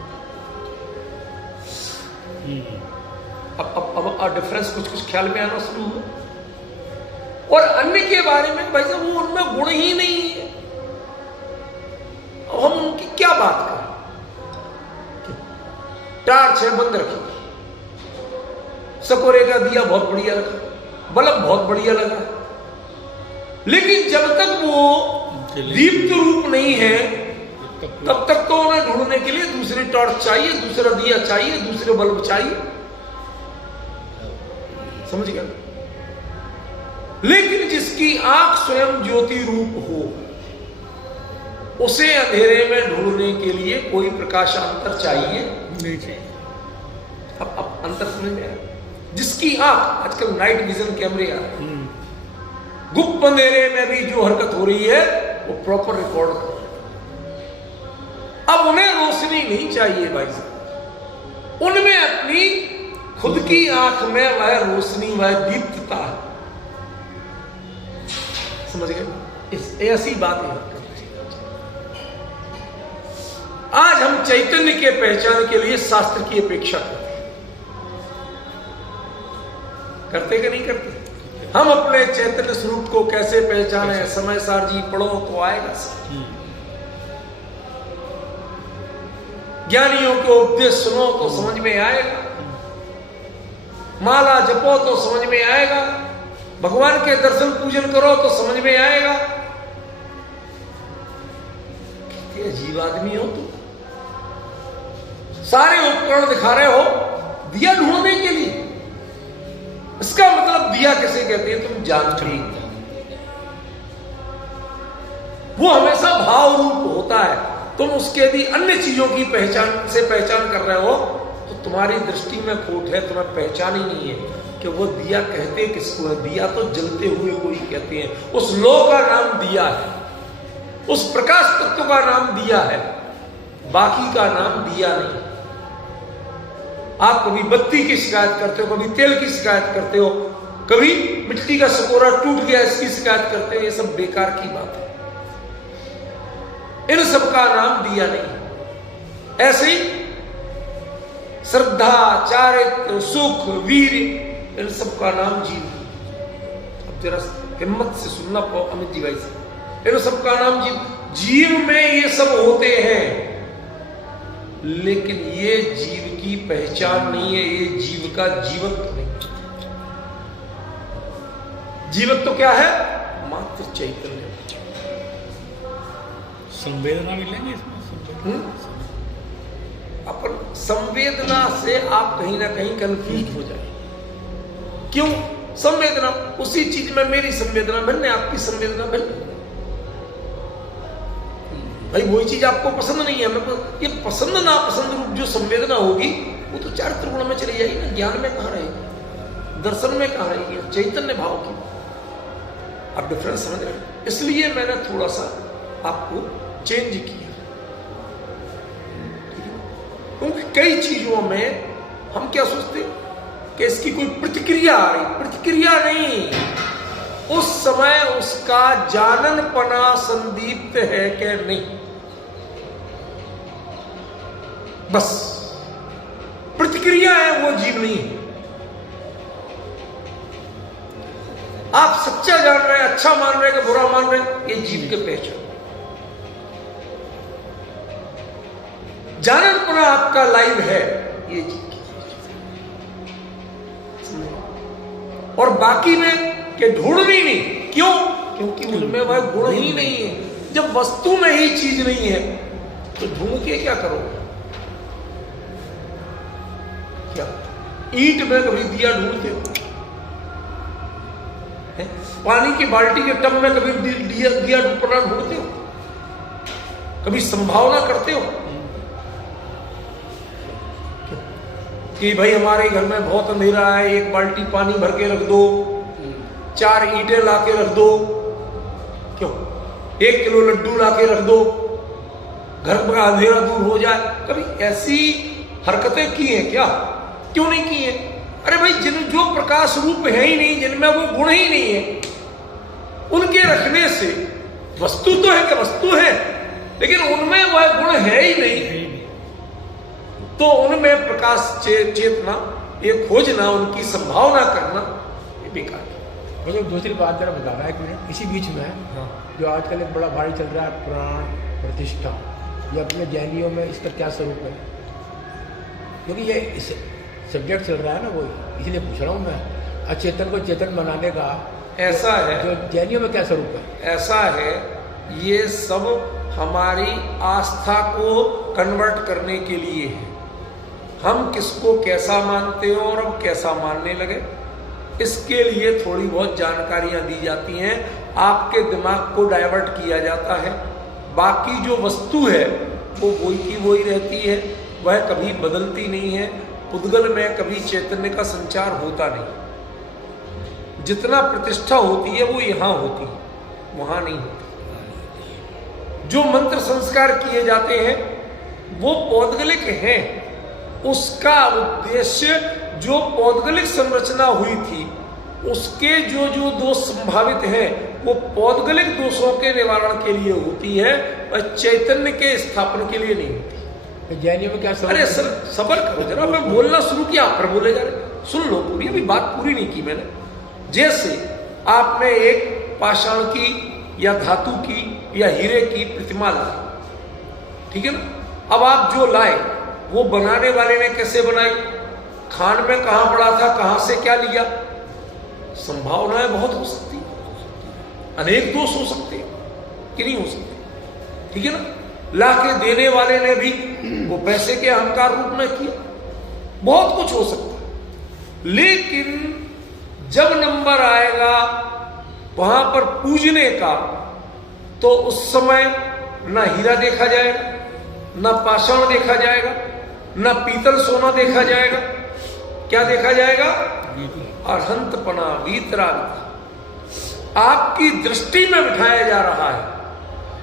अब डिफरेंस कुछ कुछ ख्याल में आना शुरू हुआ। और अन्य के बारे में भाई साहब वो उनमें गुण ही नहीं है, अब हम उनकी क्या बात करें। टार्च है बंद रखी, सकोरे का दिया बहुत बढ़िया रखा, बल्ब बहुत बढ़िया लगा, लेकिन जब तक वो दीप्त रूप नहीं है तब तक तो उन्हें ढूंढने के लिए दूसरी टॉर्च चाहिए, दूसरा दिया चाहिए, दूसरे बल्ब चाहिए। समझ गया? लेकिन जिसकी आंख स्वयं ज्योति रूप हो, उसे अंधेरे में ढूंढने के लिए कोई प्रकाशांतर चाहिए नहीं चाहिए। अब अंतर समझ में आया? जिसकी आंख, आजकल नाइट विजन कैमरे आ रहे हैं, गुप्त अंधेरे में भी जो हरकत हो रही है वो प्रॉपर रिकॉर्ड कर। अब उन्हें रोशनी नहीं चाहिए भाई साहब, उनमें अपनी खुद की आंख में वह रोशनी, वह दीप्तता है। समझ गए? ऐसी बात है। आज हम चैतन्य के पहचान के लिए शास्त्र की अपेक्षा करते कि नहीं करते? हम अपने चैतन्य स्वरूप को कैसे पहचाने? समय सार जी पढ़ो तो आएगा। ज्ञानियों के उपदेश सुनो तो समझ में आएगा, माला जपो तो समझ में आएगा, भगवान के दर्शन पूजन करो तो समझ में आएगा। कितने अजीब आदमी हो तुम, सारे उपकरण दिखा रहे हो दिया ढूंढने के लिए। इसका मतलब दिया किसे कहते हैं तुम जानते ही। वो हमेशा भाव रूप होता है। तुम उसके यदि अन्य चीजों की पहचान से पहचान कर रहे हो तो तुम्हारी दृष्टि में खोट है, तुम्हें पहचान ही नहीं है कि वो दिया कहते किसको है। दिया तो जलते हुए को ही कहते हैं। उस लो का नाम दिया है, उस प्रकाश तत्व का नाम दिया है, बाकी का नाम दिया नहीं। आप कभी बत्ती की शिकायत करते हो, कभी तेल की शिकायत करते हो, कभी मिट्टी का सकोरा टूट गया इसकी शिकायत करते हो। ये सब बेकार की बात है, इन सब का नाम दिया नहीं। ऐसे ही श्रद्धा, चारित्र, सुख, वीर, इन सब का नाम जीव। अब जरा हिम्मत से सुनना पाओ अमित जी भाई से, इन सब का नाम जीव। जीव में ये सब होते हैं, लेकिन ये जीव की पहचान नहीं है, ये जीव का जीवत्व नहीं। जीवत्व क्या है? मात्र चैतन्य। संवेदना मिलेंगे इसमें। अपन संवेदना से आप कहीं ना कहीं कंफ्यूज हो जाए। क्यों? संवेदना उसी चीज में मेरी संवेदना भिन्न है, आपकी संवेदना भिन्न है। भाई वही चीज आपको पसंद नहीं है, मेरे को ये पसंद ना पसंद रूप जो संवेदना होगी वो तो चार त्रिगुण में चली जाएगी ना। ज्ञान में कहां रहेगी, दर्शन में कहां रहेगी, चैतन्य भाव की। आप डिफरेंस समझ रहे हैं? इसलिए मैंने थोड़ा सा आपको चेंज किया, क्योंकि कई चीजों में हम क्या सोचते हैं कि इसकी कोई प्रतिक्रिया आ रही। प्रतिक्रिया नहीं, उस समय उसका जाननपना संदीप्त है कि नहीं, बस प्रतिक्रिया है, वो जीव नहीं है। आप सच्चा जान रहे हैं, अच्छा मान रहे हैं कि बुरा मान रहे हैं, ये जीव के पहचान। जाननपना अपना आपका लाइव है, ये चीज। और बाकी में कि ढूंढनी नहीं, क्यों? क्योंकि उनमें वह गुण ही नहीं है। जब वस्तु में ही चीज नहीं है तो ढूंढ के क्या करोगे? क्या ईंट में कभी दिया ढूंढते हो? पानी की बाल्टी के टब में कभी दिया ढूंढते हो? कभी संभावना करते हो कि भाई हमारे घर में बहुत अंधेरा है, एक बाल्टी पानी भर के रख दो, 4 ईंटें ला के रख दो, क्यों? 1 किलो लड्डू ला के रख दो, घर का अंधेरा दूर हो जाए? कभी ऐसी हरकतें की हैं क्या? क्यों नहीं की है? अरे भाई, जो प्रकाश रूप है ही नहीं, जिनमें वो गुण ही नहीं है, उनके रखने से वस्तु तो है कि वस्तु है, लेकिन उनमें वह गुण है ही नहीं, तो उनमें प्रकाश चेतना, ये खोजना, उनकी संभावना करना, ये बेकार है। मुझे दूसरी बात जरा बता रहा है कि इसी बीच में जो आजकल एक बड़ा भारी चल रहा है प्राण प्रतिष्ठा, ये अपने जैनियों में इसका क्या स्वरूप है? क्योंकि ये सब्जेक्ट चल रहा है ना, वो इसलिए पूछ रहा हूँ मैं। अचेतन को चेतन बनाने का ऐसा है, जो जैनियों में क्या स्वरूप है? ऐसा है, ये सब हमारी आस्था को कन्वर्ट करने के लिए है। हम किसको कैसा मानते हो और अब कैसा मानने लगे, इसके लिए थोड़ी बहुत जानकारियां दी जाती हैं, आपके दिमाग को डाइवर्ट किया जाता है। बाकी जो वस्तु है वो वही की वही रहती है, वह कभी बदलती नहीं है। उद्गल में कभी चैतन्य का संचार होता नहीं। जितना प्रतिष्ठा होती है वो यहां होती है, वहां नहीं होती। जो मंत्र संस्कार किए जाते हैं वो पौद्गलिक हैं। उसका उद्देश्य, जो पौद्गलिक संरचना हुई थी उसके जो जो दोष संभावित हैं वो पौद्गलिक दोषों के निवारण के लिए होती है, और चैतन्य के स्थापन के लिए नहीं होती। जैनियों में क्या स्वरूप? अरे सर, सबर करो जरा, मैं बोलना शुरू किया, आप फिर बोले जा रहे। सुन लो पूरी, अभी बात पूरी नहीं की मैंने। जैसे आपने एक पाषाण की या धातु की या हीरे की प्रतिमा लाई, ठीक है ना? अब आप जो लाए वो बनाने वाले ने कैसे बनाई? खान में कहां पड़ा था, कहां से क्या लिया? संभावनाएं बहुत हो सकती है, अनेक दोष हो सकते हैं कि नहीं हो सकते, ठीक है ना? ला के देने वाले ने भी वो पैसे के अहंकार रूप में किया, बहुत कुछ हो सकता है। लेकिन जब नंबर आएगा वहां पर पूजने का, तो उस समय ना हीरा देखा जाएगा, ना पाषाण देखा जाएगा, ना पीतल सोना देखा जाएगा। क्या देखा जाएगा? अरहंतपना, वीतराग। आपकी दृष्टि में बिठाया जा रहा है,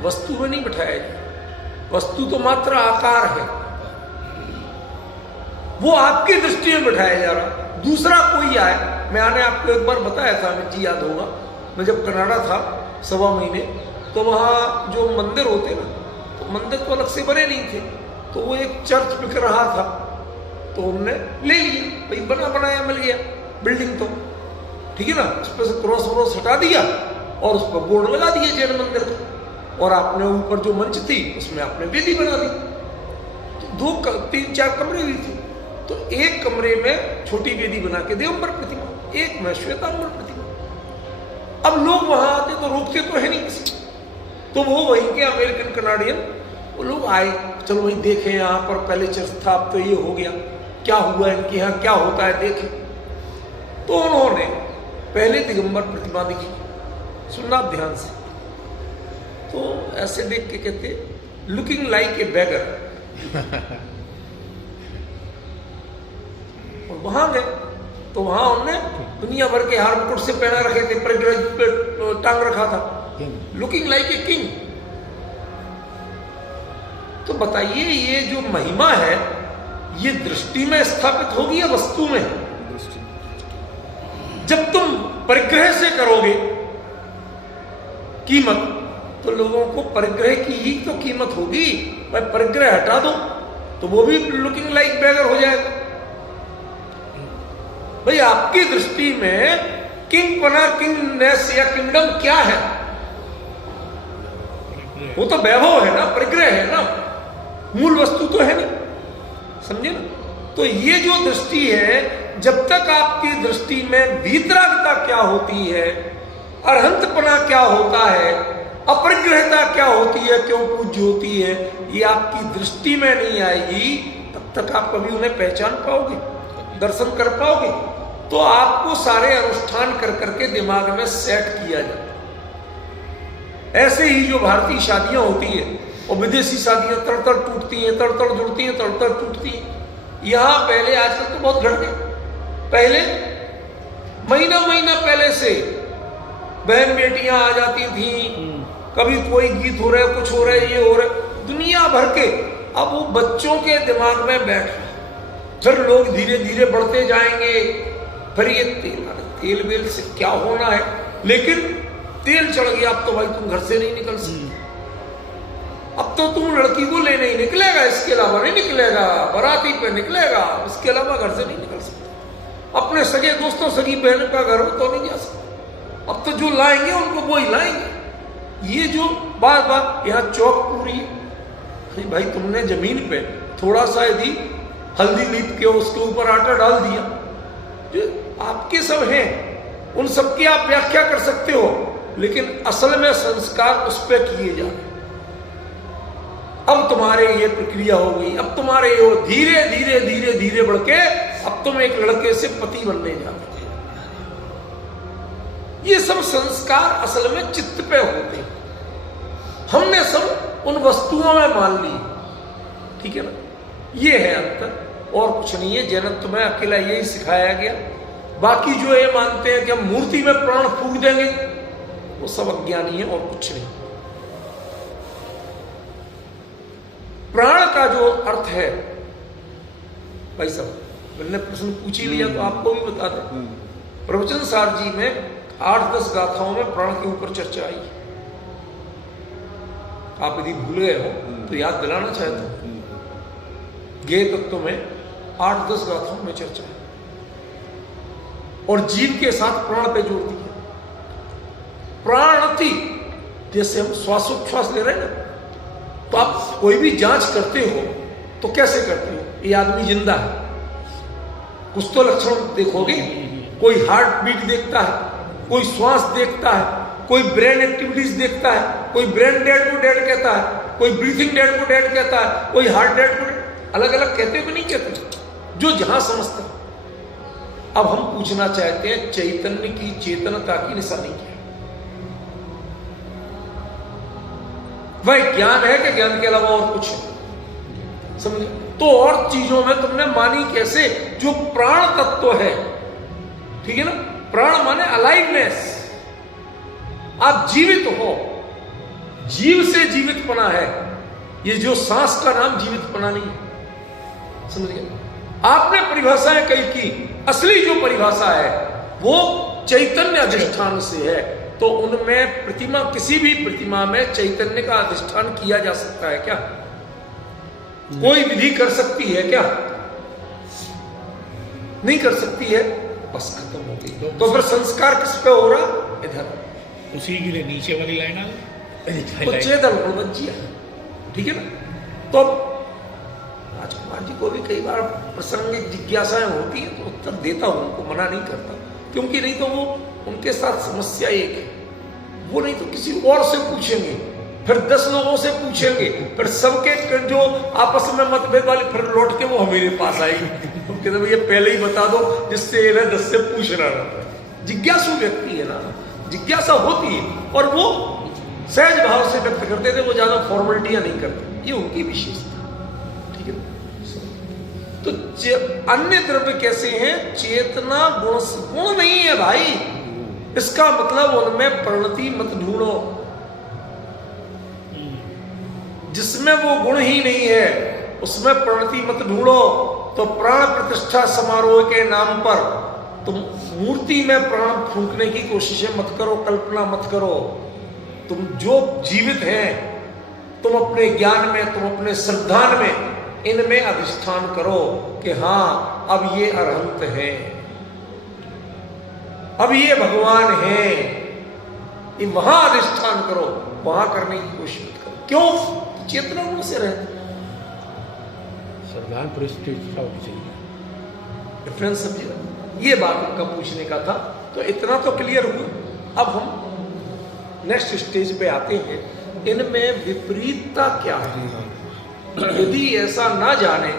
वस्तु में नहीं बिठाया जा रहा। वस्तु तो मात्र आकार है, वो आपकी दृष्टि में बिठाया जा रहा। दूसरा कोई आए, मैंने आपको एक बार बताया था, मुझे याद होगा, मैं जब कनाडा था 1.25 महीने, तो वहाँ जो मंदिर होते ना, तो मंदिर तो अलग से बने नहीं थे, तो वो एक चर्च बिक रहा था, तो उनने ले लिया, भाई बना बनाया मिल गया बिल्डिंग, तो ठीक है ना? उस पर से क्रॉस व्रॉस हटा दिया और उस पर बोर्ड लगा दिया जैन मंदिर का, और आपने ऊपर जो मंच थी उसमें आपने वेदी बना दी। तो 2-3-4 कमरे भी थे, तो एक कमरे में छोटी वेदी बना के दिगंबर प्रतिमा, एक में श्वेतांबर प्रतिमा। अब लोग वहां आते तो रोकते तो है नहीं किसी, तो वो वहीं के अमेरिकन कनाडियन वो लोग आए, चलो वही देखें, यहाँ पर पहले चर्च था, अब तो ये हो गया, क्या हुआ इनके यहाँ, क्या होता है देखें। तो उन्होंने पहले दिगंबर प्रतिमा दिखी, सुनना ध्यान से, तो ऐसे देख के कहते लुकिंग लाइक ए बेगर। और वहां गए तो वहां उन्होंने दुनिया भर के हार मुकुट से पहना रखे थे, परिग्रह पे टांग रखा था, लुकिंग लाइक ए किंग। तो बताइए, ये जो महिमा है ये दृष्टि में स्थापित होगी या वस्तु में? जब तुम परिग्रह से करोगे कीमत, तो लोगों को परिग्रह की ही तो कीमत होगी। भाई परिग्रह हटा दो तो वो भी लुकिंग लाइक बेगर हो जाएगा। भाई आपकी दृष्टि में किंग पना, किंगनेस या किंगडम क्या है? वो तो वैभव है ना, परिग्रह है ना, मूल वस्तु तो है नहीं। समझे ना? तो ये जो दृष्टि है, जब तक आपकी दृष्टि में वीतरागता क्या होती है, अरहंतपना क्या होता है, अपरिग्रहता क्या होती है, क्यों पूज्य होती है, ये आपकी दृष्टि में नहीं आएगी, तब तक आप कभी उन्हें पहचान पाओगे, दर्शन कर पाओगे? तो आपको सारे अनुष्ठान कर करके दिमाग में सेट किया जाए। ऐसे ही जो भारतीय शादियां होती है और विदेशी शादियां तड़ टूटती हैं, तड़ जुड़ती हैं, तड़ टूटती हैं। यहां पहले, आजकल तो बहुत घट गए, पहले महीना पहले से बहन बेटियां आ जाती थी, कभी कोई गीत हो रहा है, कुछ हो रहा है, ये हो रहा है, दुनिया भर के। अब वो बच्चों के दिमाग में बैठ रहा, फिर लोग धीरे धीरे बढ़ते जाएंगे, फिर ये तेल वेल से क्या होना है, लेकिन तेल चढ़ गया, अब तो भाई तुम घर से नहीं निकल सकते, अब तो तुम लड़की को लेने ही निकलेगा, इसके अलावा नहीं निकलेगा, बाराती पे निकलेगा, इसके अलावा घर से नहीं निकल सकता। अपने सगे दोस्तों, सगी बहन का घर हो तो नहीं जा सकता, अब तो जो लाएंगे उनको वो ही लाएंगे। ये जो बार बार यहाँ चौक पूरी है, भाई तुमने जमीन पे थोड़ा सा यदि हल्दी लीप के उसके ऊपर आटा डाल दिया, जो आपके सब हैं उन सब की आप व्याख्या कर सकते हो, लेकिन असल में संस्कार उस पर किए जा रहे। अब तुम्हारे ये प्रक्रिया हो गई, अब तुम्हारे ये धीरे धीरे धीरे धीरे बढ़ के अब तुम एक लड़के से पति बनने जा रहे। ये सब संस्कार असल में चित्त पे होते हैं, हमने सब उन वस्तुओं में मान ली, ठीक है ना? ये है अंतर, और कुछ नहीं है। जैनत्व में अकेला यही सिखाया गया। बाकी जो ये मानते हैं कि हम मूर्ति में प्राण फूंक देंगे, वो सब अज्ञानी है और कुछ नहीं। प्राण का जो अर्थ है, भाई साहब मैंने प्रश्न पूछ ही लिया तो आपको भी बता दें। प्रवचन सार जी में 8-10 गाथाओं में प्राण के ऊपर चर्चा आई। आप यदि भूल गए हो तो याद दिलाना चाहता हूं। ज्ञेय तत्व में 8-10 गाथाओं में चर्चा है, और जीव के साथ प्राण पे जोड़ दिया। प्राणति, जैसे हम श्वासोच्छ्वास ले रहे हैं ना, तो आप कोई भी जांच करते हो तो कैसे करते हो? ये आदमी जिंदा है, कुछ तो लक्षण देखोगे। कोई हार्ट बीट देखता है, कोई श्वास देखता है, कोई ब्रेन एक्टिविटीज देखता है, कोई ब्रेन डेड को डेड कहता है, कोई ब्रीथिंग डेड को डेड कहता है, कोई हार्ट डेड को डेड, अलग अलग कहते हो कि नहीं कहते, जो जहां समझता। अब हम पूछना चाहते हैं, चैतन्य की चेतनता की निशानी क्या है? वह ज्ञान है कि ज्ञान के अलावा और कुछ है? समझे? तो और चीजों में तुमने मानी कैसे? जो प्राण तत्व है, ठीक है ना? प्राण माने अलाइवनेस, आप जीवित हो, जीव से जीवितपना है। ये जो सांस का नाम जीवितपना नहीं है, समझ गए? आपने परिभाषाएं कई की, असली जो परिभाषा है वो चैतन्य अधिष्ठान से है। तो उनमें प्रतिमा, किसी भी प्रतिमा में चैतन्य का अधिष्ठान किया जा सकता है क्या? कोई विधि कर सकती है क्या? नहीं कर सकती है, बस खत्म हो गई। तो फिर संस्कार किस पे हो रहा? इधर उसी के लिए नीचे वाली लाइन आ गई, चेतन गुणवज्जिया, ठीक है ना? तो राजकुमार जी को भी कई बार प्रसंगिक जिज्ञासाएं होती हैं, तो उत्तर देता हूं, उनको मना नहीं करता, क्योंकि नहीं तो वो उनके साथ समस्या एक है, वो नहीं तो किसी और से पूछेंगे, फिर 10 लोगों से पूछेंगे, फिर सबके जो आपस में मतभेद वाले फिर लौट के वो हमारे पास आएंगे। कहते भैया पहले ही बता दो, जिससे इन्हें 10 से पूछना रहता है। जिज्ञासु व्यक्ति है ना, जिज्ञासा होती है, और वो सहज भाव से व्यक्त करते थे, वो ज्यादा फॉर्मेलिटियां नहीं करते, ये उनकी विशेषता, ठीक है? तो अन्य द्रव्य कैसे हैं? चेतना गुण नहीं है भाई, इसका मतलब उनमें परिणति मत ढूंढो। जिसमें वो गुण ही नहीं है उसमें परिणति मत ढूंढो। तो प्राण प्रतिष्ठा समारोह के नाम पर तुम मूर्ति में प्राण फूंकने की कोशिशें मत करो, कल्पना मत करो। तुम जो जीवित हैं, तुम अपने ज्ञान में, तुम अपने श्रद्धान में, इनमें अधिष्ठान करो कि हाँ अब ये अरहंत है, अब ये भगवान है, ये वहां अधिष्ठान करो, वहां करने की कोशिश मत करो। क्यों? चेतना गुण से रहते, संविधान प्रतिष्ठा होनी चाहिए। डिफरेंस समझिए, ये बात उनका पूछने का था। तो इतना तो क्लियर हुआ। अब हम नेक्स्ट स्टेज पे आते हैं, इनमें विपरीतता क्या है। यदि ऐसा ना जाने,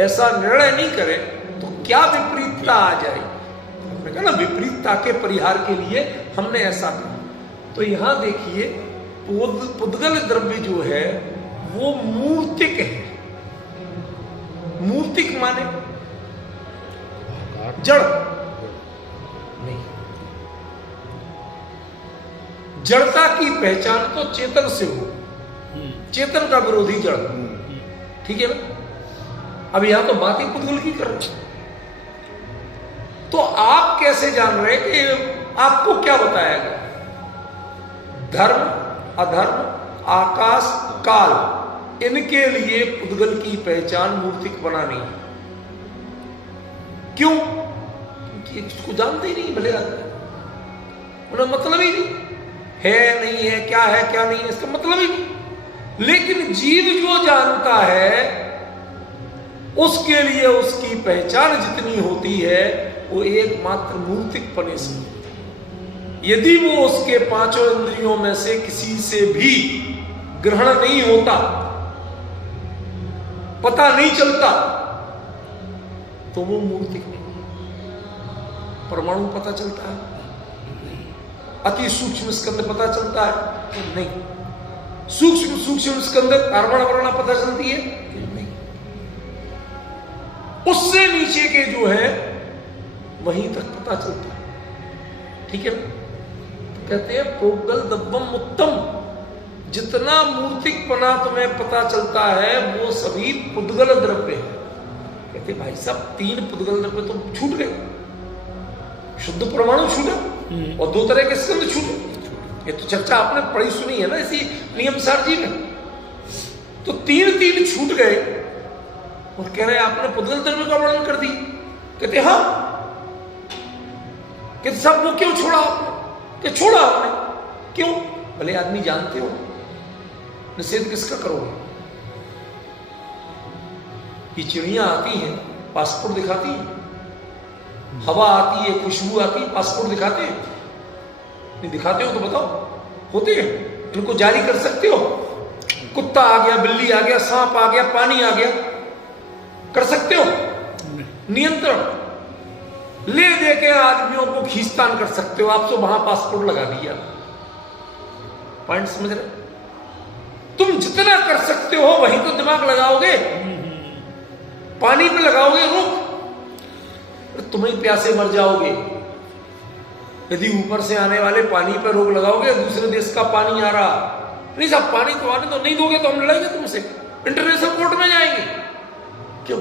ऐसा निर्णय नहीं करें, तो क्या विपरीतता आ जाए। हमने कहा ना, विपरीतता के परिहार के लिए हमने ऐसा कहा। तो यहां देखिए, पुद्गल द्रव्य जो है वो मूर्तिक है। मूर्तिक माने जड़ नहीं। जड़ता की पहचान तो चेतन से हो, चेतन का विरोधी जड़, ठीक है ना। अब यहां तो बात ही पुद्गल की कर रहे हैं। तो आप कैसे जान रहे हैं कि आपको क्या बताया गया। धर्म, अधर्म, आकाश, काल, इनके लिए पुद्गल की पहचान मूर्तिक बना नहीं। क्यों? क्योंकि इसको जानते ही नहीं, भले आदमी, उन्हें मतलब ही नहीं है, नहीं है, क्या है क्या नहीं है, इसका मतलब ही नहीं। लेकिन जीव जो जानता है, उसके लिए उसकी पहचान जितनी होती है वो एकमात्र मूर्तिक पने से होती है। यदि वो उसके पांचों इंद्रियों में से किसी से भी ग्रहण नहीं होता, पता नहीं चलता, तो वो मूर्तिक नहीं। परमाणु पता चलता है, अति सूक्ष्म स्कंद पता चलता है, नहीं। सूक्ष्म स्कंद कार्बन वर्णा पता चलती है, नहीं। उससे नीचे के जो है वहीं तक पता चलता है, ठीक है ना। तो कहते हैं पुद्गल द्रव्यम उत्तम। जितना मूर्तिकपना तुम्हें पता चलता है वो सभी पुद्गल द्रव्य है। कहते भाई साहब, 3 पुद्गल द्रव्य तो छूट गए। शुद्ध परमाणु छूटा और 2 तरह के स्कंद छूटे। ये तो चर्चा आपने पढ़ी सुनी है ना इसी नियम सार जी में। तो 3 छूट गए और कह रहे आपने पुद्गल द्रव्य का वर्णन कर दी। कहते हाँ, कहते सब वो क्यों छोड़ा आपने? कि छोड़ा आपने क्यों? भले आदमी जानते हो, निषेध किसका करोगे। ये चिड़ियां आती हैं, पासपोर्ट दिखाती हैं, हवा आती है, खुशबू आती है, पासपोर्ट दिखाते हैं? नहीं दिखाते हो तो बताओ, होते हैं? इनको जारी कर सकते हो? कुत्ता आ गया, बिल्ली आ गया, सांप आ गया, पानी आ गया, कर सकते हो? नियंत्रण ले दे के आदमियों को खींचतान कर सकते हो। आप तो वहां पासपोर्ट लगा दिया। पॉइंट समझ रहे? तुम जितना कर सकते हो वहीं तो दिमाग लगाओगे। पानी पे लगाओगे रोक, तुम ही प्यासे मर जाओगे। यदि ऊपर से आने वाले पानी पर रोक लगाओगे, दूसरे देश का पानी आ रहा, नहीं साहब पानी तो आने तो नहीं दोगे तो हम लड़ेंगे तुमसे, इंटरनेशनल कोर्ट में जाएंगे। क्यों?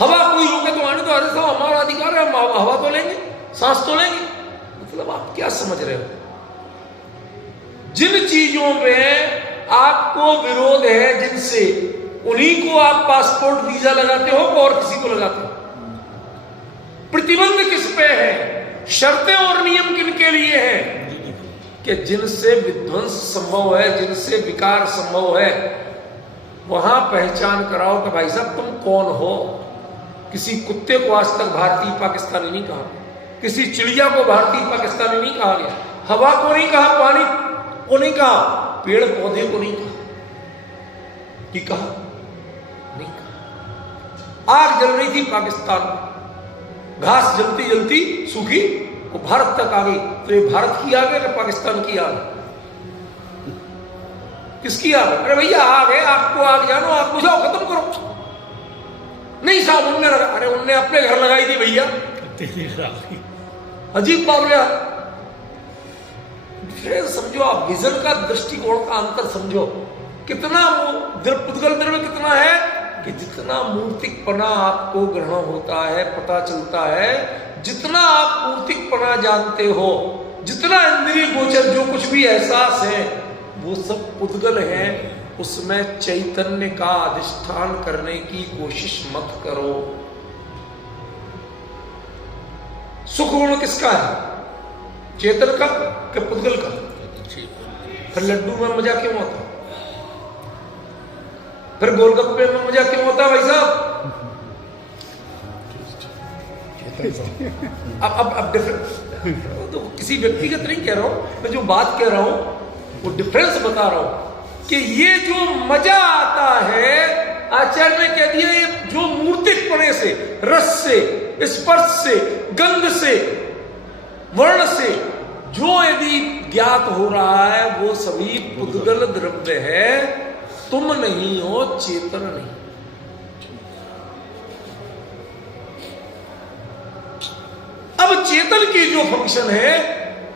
हवा कोई रोके तो आने तो, अरे साहब हमारा अधिकार है, हम हवा तो लेंगे, सांस तो लेंगे। मतलब आप क्या समझ रहे हो? जिन चीजों में आपको विरोध है, जिनसे, उन्हीं को आप पासपोर्ट वीजा लगाते हो और किसी को लगाते हो? प्रतिबंध किस पे है? शर्तें और नियम किनके लिए हैं? कि जिनसे विध्वंस संभव है, जिनसे विकार संभव है, वहां पहचान कराओ कि भाई साहब तुम कौन हो। किसी कुत्ते को आज तक भारतीय पाकिस्तानी नहीं कहा, किसी चिड़िया को भारतीय पाकिस्तानी नहीं कहा गया, हवा को नहीं कहा, पानी को नहीं कहा, पेड़ पौधे को नहीं कहा, कि कहा नहीं कहा। आग जल रही थी पाकिस्तान में, घास जलती जलती सूखी, वो भारत तक आ गई, तो ये भारत की आग है या पाकिस्तान की आग? किसकी आग? अरे भैया आग है, आपको आग जानो, आग बुझाओ, खत्म करो। नहीं साहब उनने लगा, अरे उनने अपने घर लगाई थी भैया। अजीब बात है। समझो आप विजन का, दृष्टिकोण का अंतर समझो। कितना पुद्गल द्रव्य कितना है कि जितना मूर्तिकपना आपको ग्रहण होता है, पता चलता है, जितना आप मूर्तिकपना जानते हो, जितना इंद्रिय गोचर जो कुछ भी एहसास है, वो सब पुद्गल है। उसमें चैतन्य का अधिष्ठान करने की कोशिश मत करो। सुख गुण किसका है? चेतन का कि पुद्गल का? फिर लड्डू में मजा क्यों होता? फिर गोलगप्पे में मजा क्यों होता भाई साहब? अब डिफरेंस तो किसी व्यक्तिगत नहीं कह रहा हूं, मैं जो बात कह रहा हूं वो डिफरेंस बता रहा हूं कि ये जो मजा आता है, आचार्य ने कह दिया, ये जो मूर्तिकपणे से, रस से, स्पर्श से, गंध से, वर्ण से जो यदि ज्ञात हो रहा है वो सभी पुद्गल द्रव्य है। तुम नहीं हो, चेतन नहीं। अब चेतन की जो फंक्शन है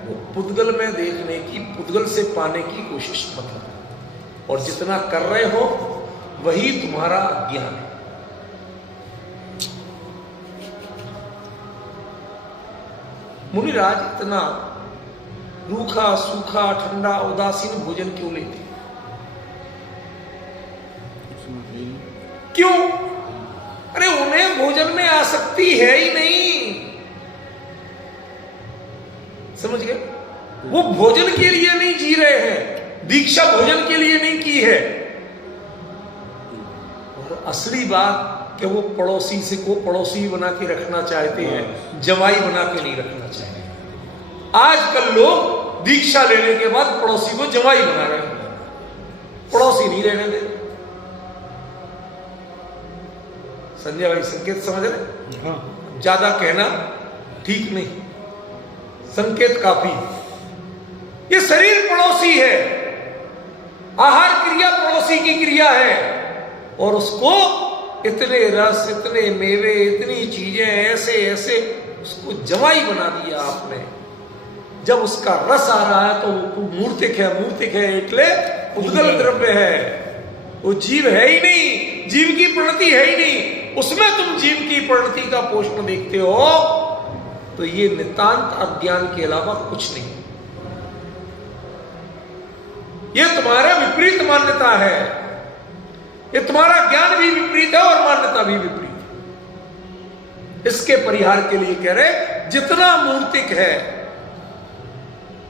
वो पुद्गल में देखने की, पुद्गल से पाने की कोशिश मत करो, और जितना कर रहे हो वही तुम्हारा ज्ञान है। मुनिराज इतना रूखा सूखा ठंडा उदासीन भोजन क्यों लेते? क्यों? अरे उन्हें भोजन में आसक्ति है ही नहीं, समझ गए? वो भोजन के लिए नहीं जी रहे हैं, दीक्षा भोजन के लिए नहीं की है। और असली बात कि वो पड़ोसी से को पड़ोसी बना के रखना चाहते हैं, जवाई बना के नहीं रखना चाहते। आजकल लोग दीक्षा लेने के बाद पड़ोसी को जवाई बना रहे हैं, पड़ोसी नहीं रहने दे। संजय भाई संकेत समझ रहे? हाँ। ज्यादा कहना ठीक नहीं, संकेत काफी। ये शरीर पड़ोसी है, आहार क्रिया पड़ोसी की क्रिया है, और उसको इतने रस, इतने मेवे, इतनी चीजें ऐसे ऐसे उसको जवाई बना दिया आपने। जब उसका रस आ रहा है तो वो मूर्तिक है, मूर्तिक है इतने उद्गल द्रव्य है, वो जीव है ही नहीं, जीव की प्रणति है ही नहीं। उसमें तुम जीव की प्रणति का पोषण देखते हो तो ये नितांत अज्ञान के अलावा कुछ नहीं। ये तुम्हारा विपरीत मान्यता है, ये तुम्हारा ज्ञान भी विपरीत है और मान्यता भी विपरीत है। इसके परिहार के लिए कह रहे जितना मूर्तिक है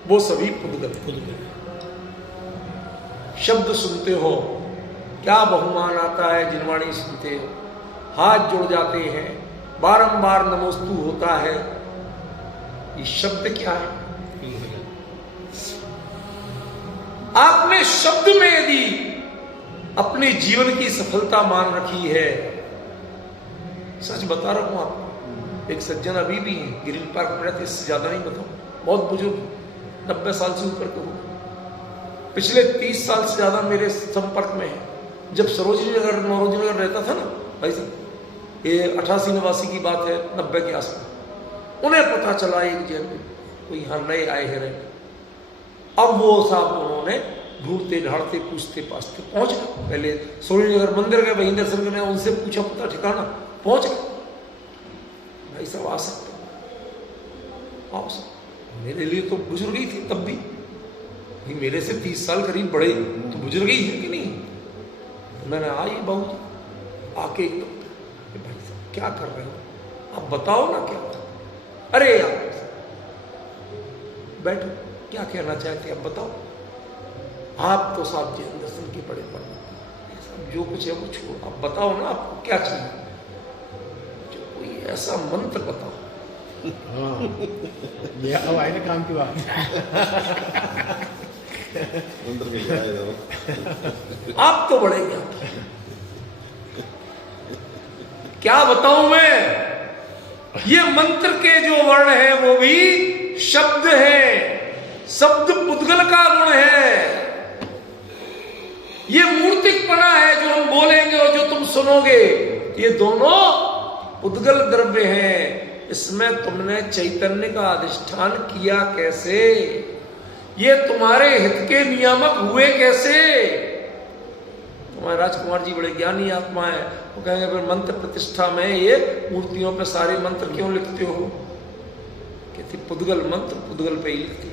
वो सभी पुद्गल। शब्द सुनते हो, क्या बहुमान आता है जिनवाणी सुनते हो, हाथ जुड़ जाते हैं, बारंबार नमोस्तु होता है। ये शब्द क्या है? आपने शब्द में यदि अपने जीवन की सफलता मान रखी है, सच बता रहा हूं आपको, एक सज्जन अभी भी है ग्रीन पार्क में रहते, इससे ज्यादा नहीं बताऊं, बहुत बुजुर्ग, 90 साल से ऊपर के हो, पिछले 30 साल से ज्यादा मेरे संपर्क में है। जब सरोजनी नगर रहता था ना भाई साहब, ये 88-89 की बात है, 90 के आसपास, उन्हें पता चला एक जैन कोई यहाँ नए आए हैं रहने। अब वो साहब उन्होंने ढूंढते ढाड़ते पूछते पाछते पहुंच गए। पहले सरोजनी नगर मंदिर गए, वहीं दर्शन करने, उनसे पूछा पता ठिकाना, पहुंच गए। भाई साहब आ सकते, आओ सकते। मेरे लिए तो बुजुर्ग ही थी तब भी, मेरे से 30 साल करीब बड़े, तो बुजुर्ग ही है कि नहीं? तो मैंने आई बहुत आके एकदम, भाई साहब क्या कर रहे हो, आप बताओ ना क्या। अरे यार बैठो, क्या कहना चाहते हैं आप बताओ। आप तो साहब जैन दर्शन के बड़े पढ़े, जो कुछ है वो छोड़ो, आप बताओ ना आपको क्या चाहिए, जो कोई ऐसा मंत्र बताओ। हाँ, ये अब आए ना काम की बात। आप तो बड़े क्या बताऊं मैं। ये मंत्र के जो वर्ण है वो भी शब्द है, शब्द पुद्गल का गुण है। ये मूर्तिकपना है जो हम बोलेंगे और जो तुम सुनोगे, ये दोनों पुद्गल द्रव्य हैं। इसमें तुमने चैतन्य का अधिष्ठान किया कैसे? ये तुम्हारे हित के नियामक हुए कैसे? तुम्हारे राजकुमार जी बड़े ज्ञानी आत्मा है, वो कहेंगे फिर मंत्र प्रतिष्ठा में ये मूर्तियों पे सारे मंत्र क्यों लिखते हो? कहते पुद्गल मंत्र पुद्गल पे ही लिखते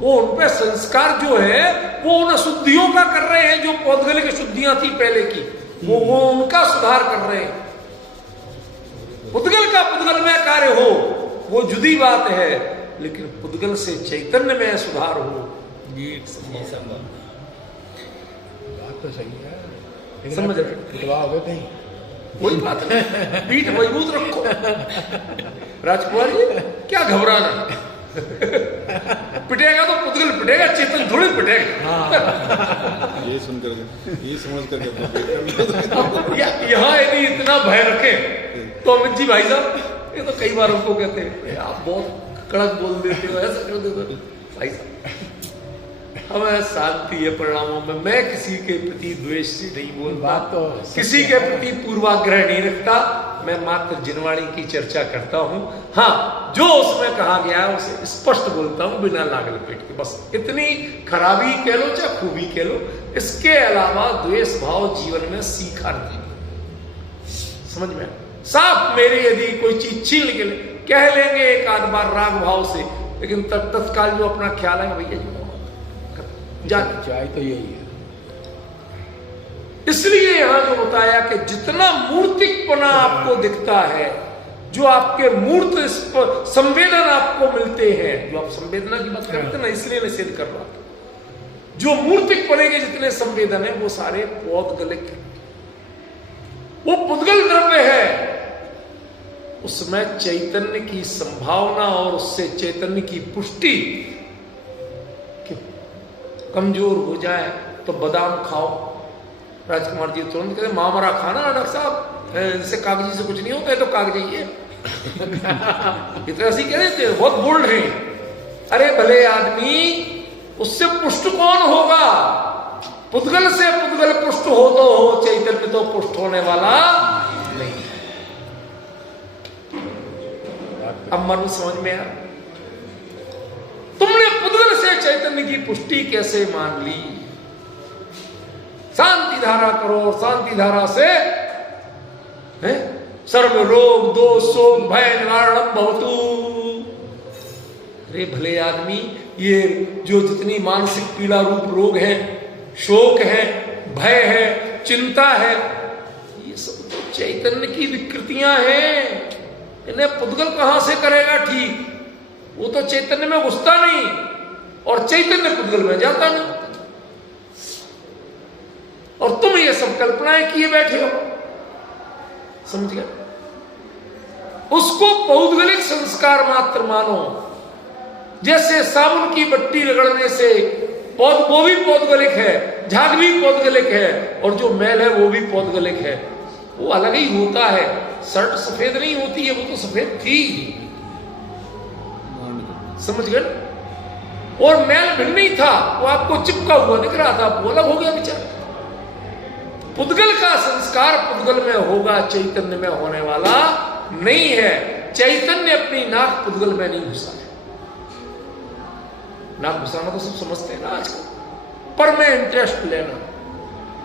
वो उन पे संस्कार जो है वो उन अशुद्धियों का कर रहे हैं, जो पौधगल की शुद्धियां थी पहले की, वो उनका सुधार कर रहे हैं। पुद्गल का पुद्गल में कार्य हो वो जुदी बात है, लेकिन पुद्गल से चैतन्य में सुधार हो ये संभव। बात तो सही है, लेकिन समझ रहे? पिटवा हो गए कहीं, कोई बात नहीं, पीठ मजबूत रखो राजकुमार जी, क्या घबराना। पिटेगा तो पुद्गल पिटेगा, चेतन थोड़ी पिटेगा। ये सुन करके, ये समझ करके यहाँ यदि इतना भय रखे तो अमित जी भाई साहब, ये तो कई बार हमको कहते हैं आप बहुत कड़क बोल देते हो, ऐसा कर देते हो भाई साहब। हमें शांति है परिणामों में, मैं किसी के प्रति द्वेष से नहीं बोलता, बात तो किसी के प्रति पूर्वाग्रह नहीं रखता, मैं मात्र जिनवाणी की चर्चा करता हूं। हाँ, जो उसमें कहा गया है उसे स्पष्ट बोलता हूं बिना लाग लपेट के, बस इतनी खराबी कह लो चाहे खूबी कह लो, इसके अलावा द्वेष भाव जीवन में सीखा नहीं। समझ में साफ, मेरी यदि कोई चीज छीन के कह लेंगे एक आध बार राग भाव से, लेकिन तत्काल जो अपना ख्याल है भैया जी जान चाय तो यही है। इसलिए यहां जो बताया कि जितना मूर्तिकपना आपको दिखता है, जो आपके मूर्त संवेदन आपको मिलते हैं, जो आप संवेदना की बात करते हैं ना, इसलिए निषेध कर रहा था, जो मूर्तिकपने के जितने संवेदन है वो सारे पौद्गलिक, वो पुद्गल द्रव्य है, उसमें चैतन्य की संभावना और उससे चैतन्य की पुष्टि कमजोर हो जाए तो बादाम खाओ। राजकुमार जी तुरंत कहते मामरा खाना डॉक्टर साहब, इससे कागजी से कुछ नहीं होता है, तो कागजी है। इतना सी कह रहे थे, बहुत बोल्ड है। अरे भले आदमी, उससे पुष्ट कौन होगा? पुद्गल से पुद्गल पुष्ट हो तो हो, चैतन्य तो पुष्ट होने वाला नहीं। अब मर्म समझ में आया? तुमने पुद्गल से चैतन्य की पुष्टि कैसे मान ली? शांति धारा करो, शांति धारा से सर्व रोग दोष शोक भय निवारणम भवतु। अरे भले आदमी, ये जो जितनी मानसिक पीड़ा रूप रोग है, शोक है, भय है, चिंता है, ये सब तो चैतन्य की विकृतियां हैं। इन्हें पुद्गल कहां से करेगा ठीक? वो तो चैतन्य में घुसता नहीं और चैतन्य पुद्गल में जाता नहीं। और तुम ये सब कल्पनाएं किए बैठे हो, समझ गए? उसको पौद्गलिक संस्कार मात्र मानो। जैसे साबुन की बट्टी रगड़ने से वो भी पौद्गलिक है, झाग भी पौद्गलिक है, और जो मैल है वो भी पौद्गलिक है। वो अलग ही होता है। शर्ट सफेद नहीं होती है, वो तो सफेद थी, समझ गए? और मैल भिन्न नहीं था, वो आपको चिपका हुआ दिख रहा था, वो अलग हो गया बेचारा। पुद्गल का संस्कार पुद्गल में होगा, चैतन्य में होने वाला नहीं है। चैतन्य अपनी नाक पुद्गल में नहीं घुसा है। नाक घुसाना तो सब समझते हैं ना आजकल, पर में इंटरेस्ट लेना,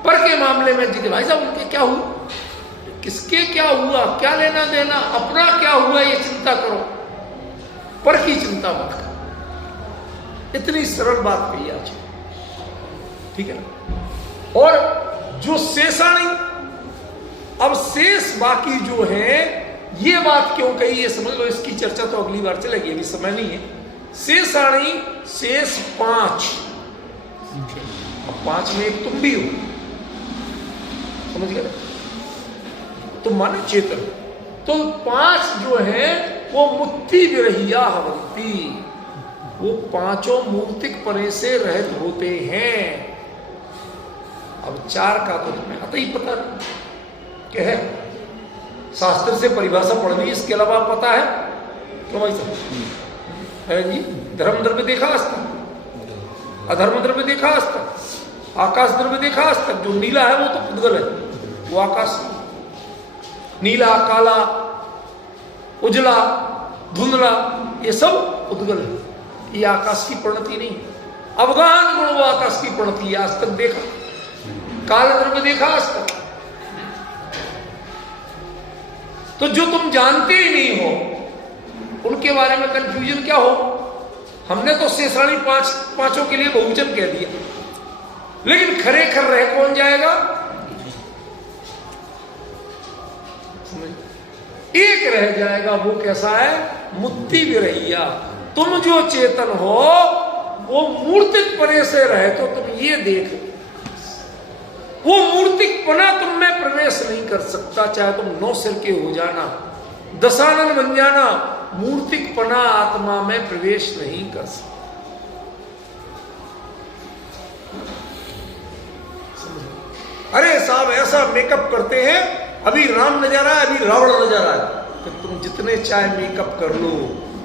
पर के मामले में जी भाई साहब उनके क्या हुआ, किसके क्या हुआ, क्या लेना देना, अपना क्या हुआ, ये चिंता करो, पर की चिंता मत करो। इतनी सरल बात कही आज, ठीक है ना? और जो शेषाणी, अब शेष बाकी जो है, ये बात क्यों कही ये समझ लो, इसकी चर्चा तो अगली बार चलेगी, अभी समय नहीं है। शेषाणी, शेष 5, अब 5 में एक तुम भी हो, समझ गए? तुम माने चेतन, तो 5 जो है वो मुक्ति विरहिया हवंती, वो 5 मूर्तिक पने से रहित होते हैं। अब 4 का तो तुम्हें आता ही पता नहीं क्या है, शास्त्र से परिभाषा पढ़ ली, इसके अलावा पता है क्यों भाई साहब? है जी, धर्म द्रव्य देखा आज तक, अधर्म द्रव्य देखा आज तक, आकाश द्रव्य देखा आज तक। जो नीला है वो तो पुद्गल है, वो आकाश, नीला काला उजला धुंधला ये सब पुद्गल है, ये आकाश की प्रणति नहीं। अवगाहन गुण वो आकाश की प्रणति है, आज तक देखा। काल द्रव्य देखा आज तक। तो जो तुम जानते ही नहीं हो उनके बारे में कंफ्यूजन क्या हो? हमने तो शेषाणी 5 के लिए बहुवचन कह दिया, लेकिन खरे खर रह कौन जाएगा? एक रह जाएगा, वो कैसा है? मुक्ति विरहिया। तुम जो चेतन हो वो मूर्तिक पने से रहे, तो तुम ये देख वो मूर्तिकपना तुम में प्रवेश नहीं कर सकता, चाहे तुम 9 सिर के हो जाना, दशानन बन जाना, मूर्तिकपना आत्मा में प्रवेश नहीं कर सकता। अरे साहब ऐसा मेकअप करते हैं, अभी राम नजर आए, अभी रावण नजर आए, तो तुम जितने चाहे मेकअप कर लो,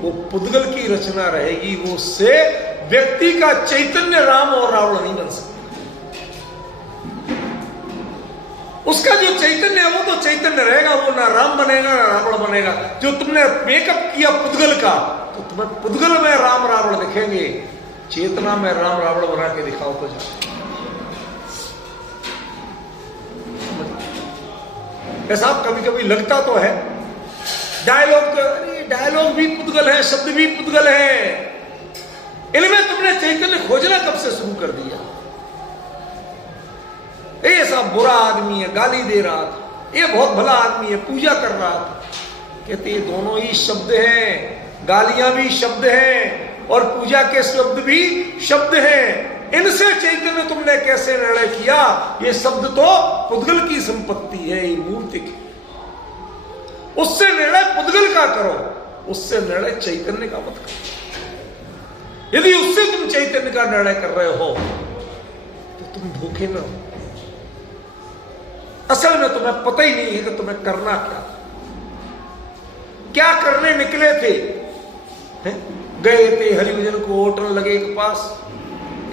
वो पुद्गल की रचना रहेगी, वो उससे व्यक्ति का चैतन्य राम और रावण नहीं बन सकता। उसका जो चैतन्य है वो तो चैतन्य रहेगा, वो ना राम बनेगा ना रावण बनेगा। जो तुमने मेकअप किया पुद्गल का, तो तुम्हें पुद्गल में राम रावण दिखेंगे, चेतना में राम रावण बना के दिखाओ तो जा। ऐसा कभी कभी लगता तो है, डायलॉग तो, अरे डायलॉग भी पुद्गल है, शब्द भी पुद्गल है, इनमें तुमने चैतन्य खोजना कब से शुरू कर दिया? ऐसा बुरा आदमी है, गाली दे रहा था, ये बहुत भला आदमी है, पूजा कर रहा था। कहते ये दोनों ही शब्द हैं, गालियां भी शब्द हैं और पूजा के शब्द भी शब्द हैं। इनसे चैतन्य तुमने कैसे निर्णय किया? ये शब्द तो पुद्गल की संपत्ति है, ये मूर्ति की। उससे निर्णय पुद्गल का करो, उससे निर्णय चैतन्य का मत करो। यदि उससे तुम चैतन्य का निर्णय कर रहे हो तो तुम धोखे में हो। असल में तुम्हें पता ही नहीं है कि तुम्हें करना क्या करने निकले थे। गए थे हरिभजन को होटल लगे के पास,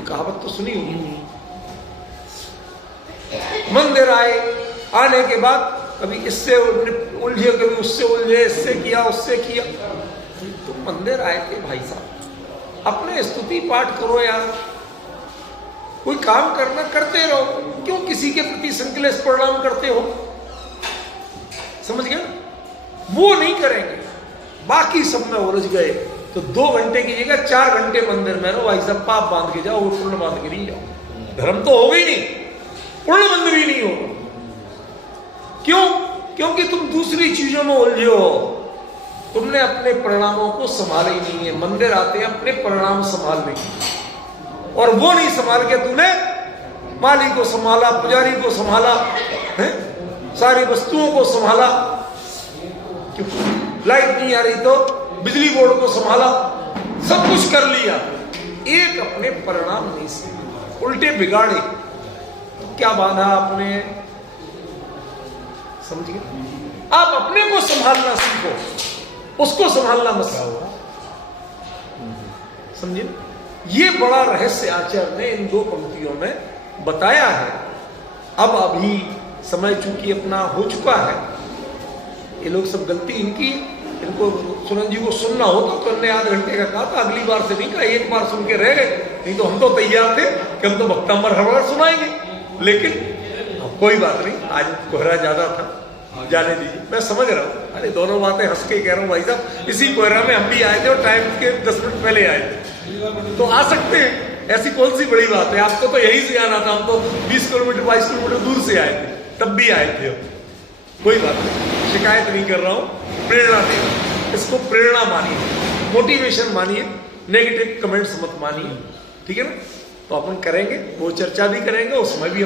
कहावत तो सुनी होगी। मंदिर आए, आने के बाद कभी इससे उलझे, कभी उससे उलझे, इससे किया उससे किया। तुम मंदिर आए थे भाई साहब, अपने स्तुति पाठ करो यार, कोई काम करना करते रहो, क्यों किसी के प्रति संकलेश परिणाम करते हो? समझ गए? वो नहीं करेंगे, बाकी सब में उलझ गए तो 2 घंटे की जगह 4 घंटे मंदिर में रहो भाई साहब, पाप बांध के जाओ, पुण्य बांध के नहीं जाओ। धर्म तो होगा ही नहीं, पुण्य मंदिर ही नहीं होगा। क्यों? क्योंकि तुम दूसरी चीजों में उलझे हो, तुमने अपने परिणामों को संभाला ही नहीं है। मंदिर आते हैं अपने परिणाम संभालने की, और वो नहीं संभाल के तूने माली को संभाला, पुजारी को संभाला, सारी वस्तुओं को संभाला। क्यों? लाइट नहीं आ रही तो बिजली बोर्ड को संभाला, सब कुछ कर लिया, एक अपने परिणाम नहीं से उल्टे बिगाड़े। तो क्या बांधा आपने? समझ गए? आप अपने को संभालना सीखो, उसको संभालना मत सीखो। समझे? ये बड़ा रहस्य आचार्य ने इन 2 पंक्तियों में बताया है। अब अभी समय चूंकि अपना हो चुका है, ये लोग सब गलती इनकी, इनको सुनन जी को सुनना हो तो हमने आधे घंटे का कहा था, अगली बार से नहीं कहा, एक बार सुन के रह गए। नहीं तो हम तो तैयार थे कि हम तो भक्तांबर हर बार सुनाएंगे, लेकिन कोई बात नहीं, आज कोहरा ज्यादा था, जाने दीजिए। मैं समझ रहा हूँ, अरे दोनों बातें हंस के कह रहा हूँ भाई साहब, इसी कोहरा में हम भी आए थे और टाइम के 10 मिनट पहले आए थे, तो आ सकते हैं, ऐसी कौन सी बड़ी बात है। आपको तो यहीं से आना था, हम तो 20 किलोमीटर 22 किलोमीटर दूर से आए थे, तब भी आए थे। कोई बात नहीं, शिकायत नहीं कर रहा हूं, प्रेरणा देगा, इसको प्रेरणा मानिए, मोटिवेशन मानिए, नेगेटिव कमेंट्स मत मानिए, ठीक है ना? तो अपन करेंगे, वो चर्चा भी करेंगे, उसमें भी हम